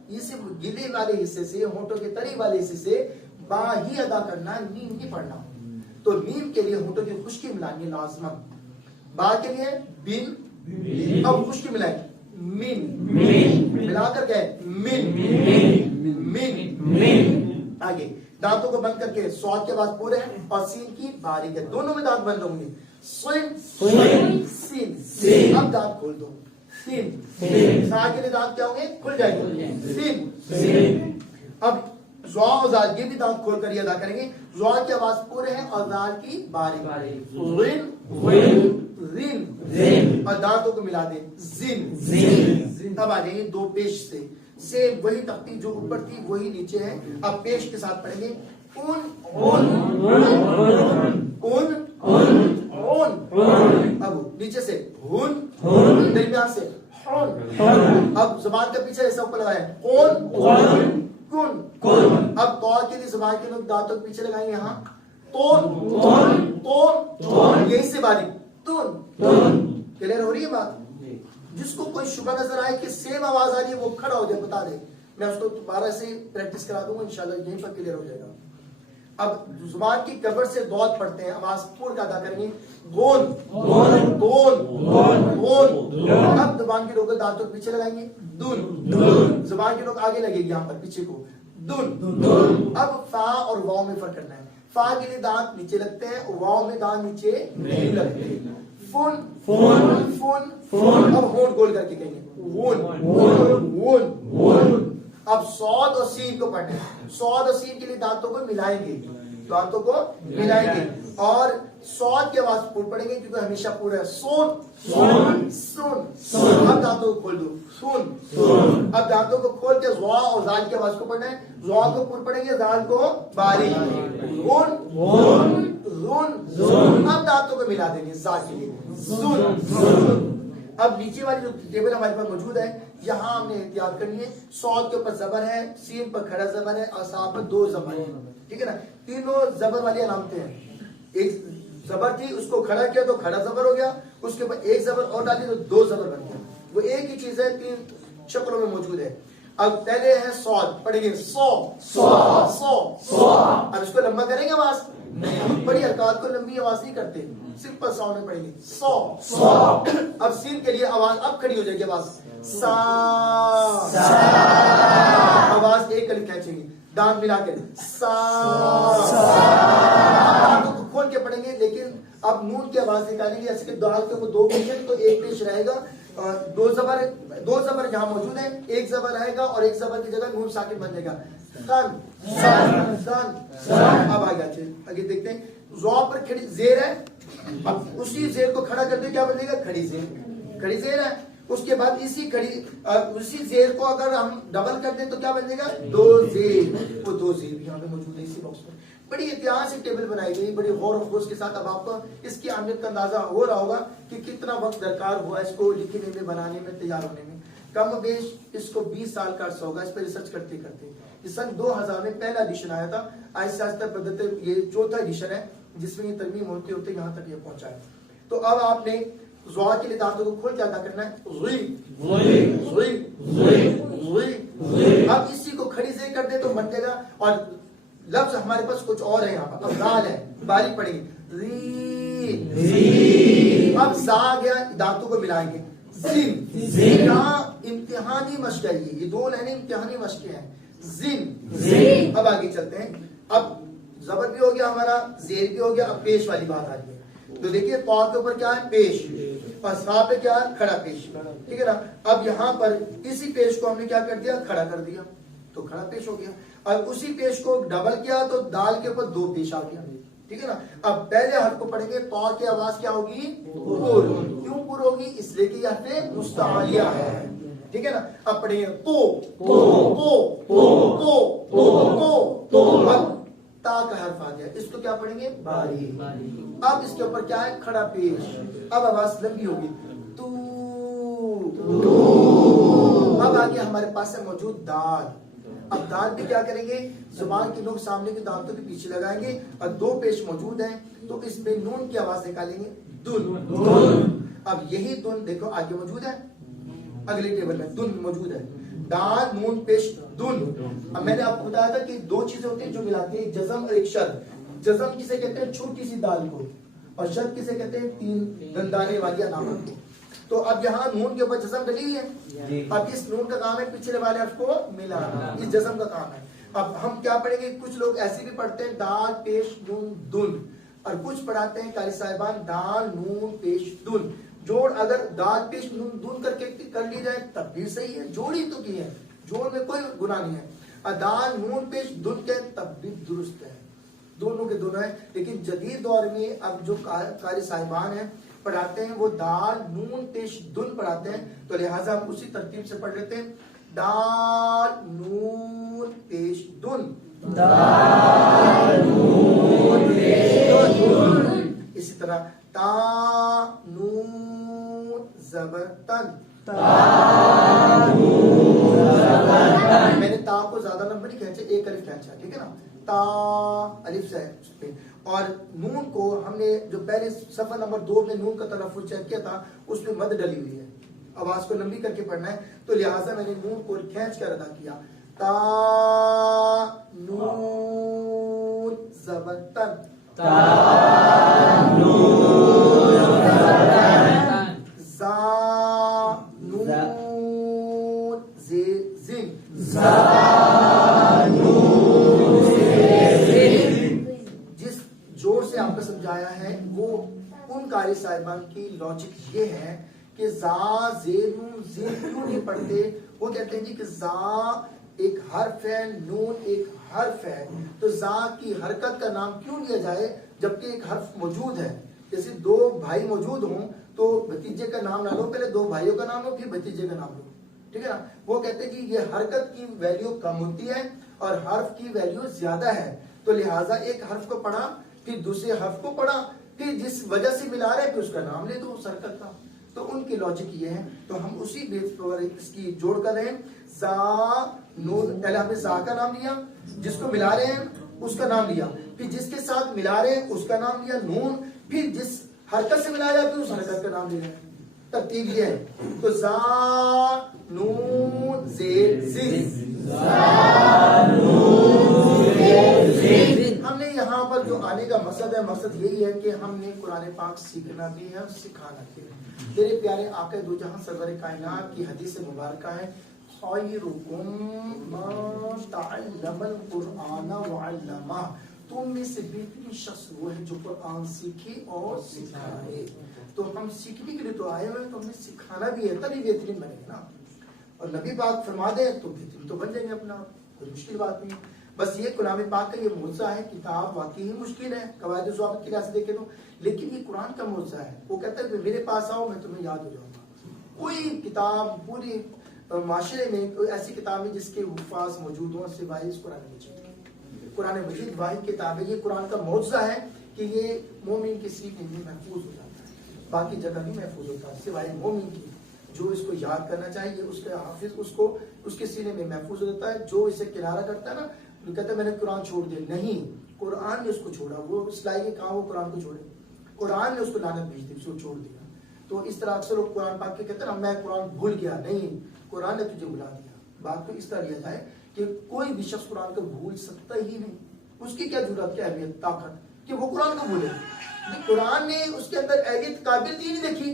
یہ صرف گلے والے حصے سے, ہونٹوں کے تری والے حصے سے با ہی ادا کرنا, میم نہیں پڑھنا. تو میم کے لیے ہونٹوں کی خشکی ملانی لازمن. با کے لیے بن, اب خشکی ملائیں من, ملا کر گئے من. آگے دانتوں کو بند کر کے صاد کے بعد پورے ہیں اور سین کی باریک ہے، دونوں میں دانت بند ہوں گے. سین سین. اب دانت کھول دو. سین سا کے لیے دانت کیا ہوں گے؟ کھل جائیں گے. سین. اب زوا اور زال یہ بھی دانت کھول کر یہ ادا کریں گے. زوا کی آواز پورے ہیں اور زال کی باریک. رین رین اور دانتوں کو ملا دیں. زین. اب آ جائیں دو پیش سے. سیم وہی تختی جو اوپر تھی وہی نیچے ہے. اب پیش کے ساتھ پڑھیں گے. اب نیچے سے درمیان سے. اب زبان کا پیچھے ایسا اوپر لگایا. اب تو کے لیے زبان کے لوگ دانتوں کے پیچھے لگائیں گے یہاں. یہی سے باریک. کلیئر ہو رہی ہے بات؟ جس کو کوئی شبہ نظر آئے کہ سیم آواز آ رہی ہے وہ کھڑا ہو جائے بتا دے، میں اس کو دوبارہ سے پریکٹس کرا دوں گا، انشاءاللہ یہیں پر کلیئر ہو جائے گا. اب زبان کی کبر سے دعت پڑھتے ہیں، آواز پور کا ادا کریں گے. گون گون گون. اب زبان کے لوگ دانتوں کے پیچھے لگائیں گے. دن. زبان کے لوگ آگے لگے گی یہاں پر پیچھے کو. دن. اب فا اور واو میں فرق کرنا ہے. فا کے لیے دانت نیچے لگتے ہیں، واو میں دانت نیچے نہیں لگتے. Phone phone phone. اب ہون گول کر کے کہیں گے. وون. اب صاد اور سین کو پڑھنا ہے. صاد اور سین کے لیے دانتوں کو ملائیں گے، دانتوں کو ملائیں گے اور صاد کی آواز پور پڑیں گے کیونکہ ہمیشہ پورا ہے. سون سون. اب دانتوں کو کھول دو. سون. اب دانتوں کو کھول کے زوا اور زال کی آواز کو پڑھنا ہے. زوا کو پور پڑیں گے، زال کو باریک. رون. اب دانتوں کو ملا دیں گے زا کے لیے. زون. اب نیچے والی جو ٹیبل ہمارے پاس موجود ہے یہاں ہم نے احتیاط کرنی ہے. صاد کے اوپر زبر ہے، سین پر کھڑا زبر ہے اور صاد پر دو زبر ہے. ٹھیک ہے نا؟ تینوں زبر والی علامتیں ہیں. ایک زبر تھی اس کو کھڑا کیا تو کھڑا زبر ہو گیا، اس کے اوپر ایک زبر اور ڈالی تو دو زبر بن گیا. وہ ایک ہی چیز ہے، تین شکلوں میں موجود ہے. اب پہلے ہے صاد، پڑھیں گے سو سو سو. اب اس کو لمبا کریں گے آواز، بڑی حرکات کو لمبی آواز نہیں کرتے، سمپل ساؤنڈ میں پڑھیں گے. سو. اب سین کے لیے آواز اب کھڑی ہو جائے گی. آواز سا. آواز ایک کلمہ کھینچیں گے، دانت ملا کے سا. دانتوں کو کھول کے پڑھیں گے لیکن اب نون کی آواز نکالیں گے ایسے کہ دال کے اوپر دو پیش ہے تو ایک پیش رہے گا. دو زبر جہاں موجود ہے، ایک زبر رہے گا اور ایک زبر کی جگہ نون ساکن بن جائے گا. اب آگے دیکھتے ہیں. زوا پر کھڑی زیر ہے، اب اسی زیر کو کھڑا کر دیں کیا بنے گا؟ کھڑی زیر. کھڑی زیر ہے. اس کے بعد اسی زیر کو اگر ہم ڈبل کر دیں تو کیا بنے گا؟ دو زیر. وہ دو زیر بھی یہاں پہ موجود ہے اسی باکس میں. بڑی احتیاط سے ٹیبل بنائی گئی، بڑی غور و خوض کے ساتھ. اب آپ کو اس کی اہمیت کا اندازہ ہو رہا ہوگا کہ کتنا وقت درکار ہوا اس کو لکھنے میں، بنانے میں، تیار ہونے میں. کم و بیش اس کو 20 سال کا عرصہ ہوگا اس پہ ریسرچ کرتے کرتے. سن 2000 میں پہلا ایڈیشن آیا تھا. آہستہ آہستہ بدلتے یہ چوتھا ایڈیشن ہے جس میں یہ ترمیم ہوتے ہوتے یہاں تک یہ پہنچا ہے. تو اب آپ نے زوا کے لیے دانتوں کو کھول کے ادا کرنا ہے. اب اسی کو کھڑی زیر کر دے تو بن جائے گا. اور لفظ ہمارے پاس کچھ اور ہے یہاں پر. اب زال ہے، باریک پڑیں گے. اب زا گیا، دانتوں کو ملائیں گے. یہاں امتحانی مشق ہے، یہ دو لائنیں امتحانی مشق ہیں. زین. اب آگے چلتے ہیں. اب زبر بھی ہو گیا ہمارا، زیر بھی ہو گیا. اب پیش والی بات آ رہی ہے. تو دیکھیے طا کے اوپر کیا ہے؟ پیش. اور سا پہ کیا ہے؟ کھڑا پیش. ٹھیک ہے نا؟ اب یہاں پر اسی پیش کو ہم نے کیا کر دیا؟ کھڑا کر دیا تو کھڑا پیش ہو گیا. اور اسی پیش کو ڈبل کیا تو دال کے اوپر دو پیش آ گیا. ٹھیک ہے نا؟ اب پہلے حرف کو پڑھیں گے. طا کی آواز کیا ہوگی؟ پور. کیوں پور ہوگی؟ اس لیے کہ یہ حرف مستعلیہ ہے. ٹھیک ہے نا؟ اب پڑھیں گے تو تو تو تو تو. اب تا کا حرف آ گیا، اس کو کیا پڑھیں گے؟ باری. اب اس کے اوپر کیا ہے؟ کھڑا پیش. اب آواز لمبی ہوگی. تو. اب آگے ہمارے پاس ہے موجود دال. اب دال بھی کیا کریں گے؟ زبان کے لوگ سامنے کے دانتوں کے پیچھے لگائیں گے اور دو پیش موجود ہیں تو اس میں نون کی آواز نکالیں گے. دن. اب یہی دن دیکھو آگے موجود ہے، اگلے ٹیبل میں دن موجود ہے. دال نون پیش دن. اب میں نے آپ کو بتایا تھا کہ دو چیزیں ہوتی ہیں جو ملاتی ہیں، ایک جزم اور ایک شد. جزم کسے کہتے ہیں؟ چھوٹی سی دال کو. اور شد کسے کہتے ہیں؟ تین دندانے والی علامت کو. تو اب یہاں نون کے اوپر جزم ڈلی ہے. اب اس نون کا کام ہے پیچھے والے حرف کو ملانا، اس جزم کا کام ہے. اب ہم کیا پڑھیں گے؟ کچھ لوگ ایسے بھی پڑھتے ہیں دال پیش نون دن، اور کچھ پڑھاتے ہیں قاری صاحبان دال نون پیش دن. جوڑ اگر دال پیش نون دن کر کے کر لی جائے تب بھی صحیح ہے، جوڑی تو کی ہے، جوڑ میں کوئی گناہ نہیں ہے. دال نون پیش دن کے تب بھی درست ہے، دونوں کے دونوں ہیں. لیکن جدید دور میں اب جو قاری صاحبان ہیں پڑھاتے ہیں وہ دال نون پیش دن پڑھاتے ہیں، تو لہٰذا ہم اسی ترتیب سے پڑھ لیتے ہیں. دال نون پیش دن، دال نون پیش دن. اسی طرح تا نون زبر تن، میں نے تا کو زیادہ نمبر نہیں کھینچا، ایک الف کھینچا، ٹھیک ہے نا. تا الف سے اس پہ، اور نون کو ہم نے جو پہلے صفحہ نمبر 2 میں نون کا تلفظ چیک کیا تھا اس میں مد ڈلی ہوئی ہے، آواز کو لمبی کر کے پڑھنا ہے، تو لہٰذا میں نے نون کو کھینچ کر ادا کیا. تا نون زبر تن، تا نون زبر تن. زا نون زین، زا نون زین. جس جوڑ سے آپ کو سمجھایا ہے وہ ان قاری صاحبان کی لاجک یہ ہے کہ زا زین زین کیوں نہیں پڑھتے. وہ کہتے ہیں کہ زا ایک حرف ہے، نون ایک حرف ہے، تو زا کی حرکت کا نام کیوں لیا جائے جبکہ ایک حرف موجود ہے. جیسے 2 بھائی موجود ہوں تو بھتیجے کا نام نہ لو، پہلے 2 بھائیوں کا نام لو پھر بھتیجے کا نام لو، ٹھیک ہے نا. وہ کہتے ہیں کہ یہ حرکت کی ویلیو کم ہوتی ہے اور حرف کی ویلیو زیادہ ہے، تو لہٰذا ایک حرف کو پڑھا پھر دوسرے حرف کو پڑھا پھر جس وجہ سے ملا رہے پھر اس کا نام لے دو اس حرکت کا. تو ان کی لاجک یہ ہے، تو ہم اسی بیس پر اس کی جوڑ کر رہے ہیں. زا نون، پہلے ہم نے زا کا نام لیا، جس کو ملا رہے ہیں اس کا نام لیا، پھر جس کے ساتھ ملا رہے ہیں اس کا نام لیا نون، پھر جس حرکت سے ملایا پھر اس حرکت کا نام لیا. ترتیب یہ ہے. تو زا نون زیر زین، ہم نے یہاں پر جو آنے کا مقصد ہے، مقصد یہی ہے کہ ہم نے قرآن پاک سیکھنا بھی ہے اور سکھانا بھی ہے. میرے پیارے آقا دو جہاں سرور کائنات کی حدیث مبارکہ ہے، خیرکم من تعلم القرآن وعلمہ، تم میں سے بہترین شخص وہ ہے جو قرآن سیکھے اور سکھائے. تو ہم سیکھنے کے لیے تو آئے ہوئے، تو ہمیں سکھانا بھی ہے، تبھی بہترین بنے گا نا. اور نبی پاک فرما دیں تو بہترین تو بن جائیں گے اپنا، کوئی مشکل بات نہیں. بس یہ کلام پاک کا یہ معجزہ ہے. کتاب واقعی ہی مشکل ہے قواعد و ضوابط کی لحاظ سے دیکھیں تو، لیکن یہ قرآن کا معجزہ ہے. وہ کہتا ہے کہ میرے پاس آؤ میں تمہیں یاد ہو جاؤں گا. کوئی کتاب پوری معاشرے میں کوئی ایسی کتاب ہے جس کے حفاظ موجود ہوں سوائے اس قرآن مجید. قرآن مجید واحد کتاب ہے. یہ قرآن کا معجزہ ہے کہ یہ مومن کے سینے میں محفوظ ہو جاتا ہے، باقی جگہ نہیں محفوظ ہوتا سوائے مومن کی. جو اس کو یاد کرنا چاہیے اس کے حافظ اس کے سینے میں محفوظ ہو جاتا ہے. جو اسے کنارہ کرتا ہے نا، کہتا ہے میں نے قرآن چھوڑ دیا، نہیں، قرآن نے اس کو چھوڑا. وہ اس لائق کہاں وہ قرآن کو چھوڑے، قرآن نے اس کو لعنت بھیج دی، اس کو چھوڑ دیا. تو اس طرح اکثر لوگ قرآن پاک کے کہتے ہیں نا میں قرآن بھول گیا، نہیں، قرآن نے تجھے بلا دیا. بات کو اس طرح لیا جائے کہ کوئی بھی شخص قرآن کو بھول سکتا ہی نہیں. اس کی کیا ضرورت، کیا اہمیت، طاقت کہ وہ قرآن کو بھولے. قرآن نے اس کے اندر اہلیت قابلیت ہی نہیں دیکھی،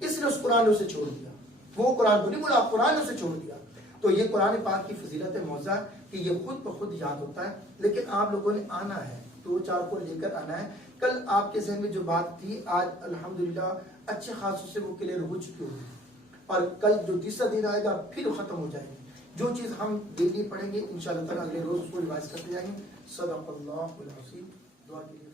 اس لیے اس قرآن نے اسے چھوڑ دیا. وہ قرآن کو نہیں بولا، قرآن نے اسے چھوڑ دیا. تو یہ قرآن پاک کی فضیلت معجزہ کہ یہ خود بخود یاد ہوتا ہے. لیکن آپ لوگوں نے آنا ہے، 2-4 کو لے کر آنا ہے. کل آپ کے ذہن میں جو بات تھی آج الحمدللہ اچھے خاصوں سے وہ کلیئر ہو چکی ہوگی، اور کل جو تیسرا دن آئے گا پھر ختم ہو جائے گی. جو چیز ہم ڈیلی پڑھیں گے انشاءاللہ تعالی اگلے روز اس کو ریوائز کرتے جائیں گے. صدق اللہ العظیم. دعا کے لیے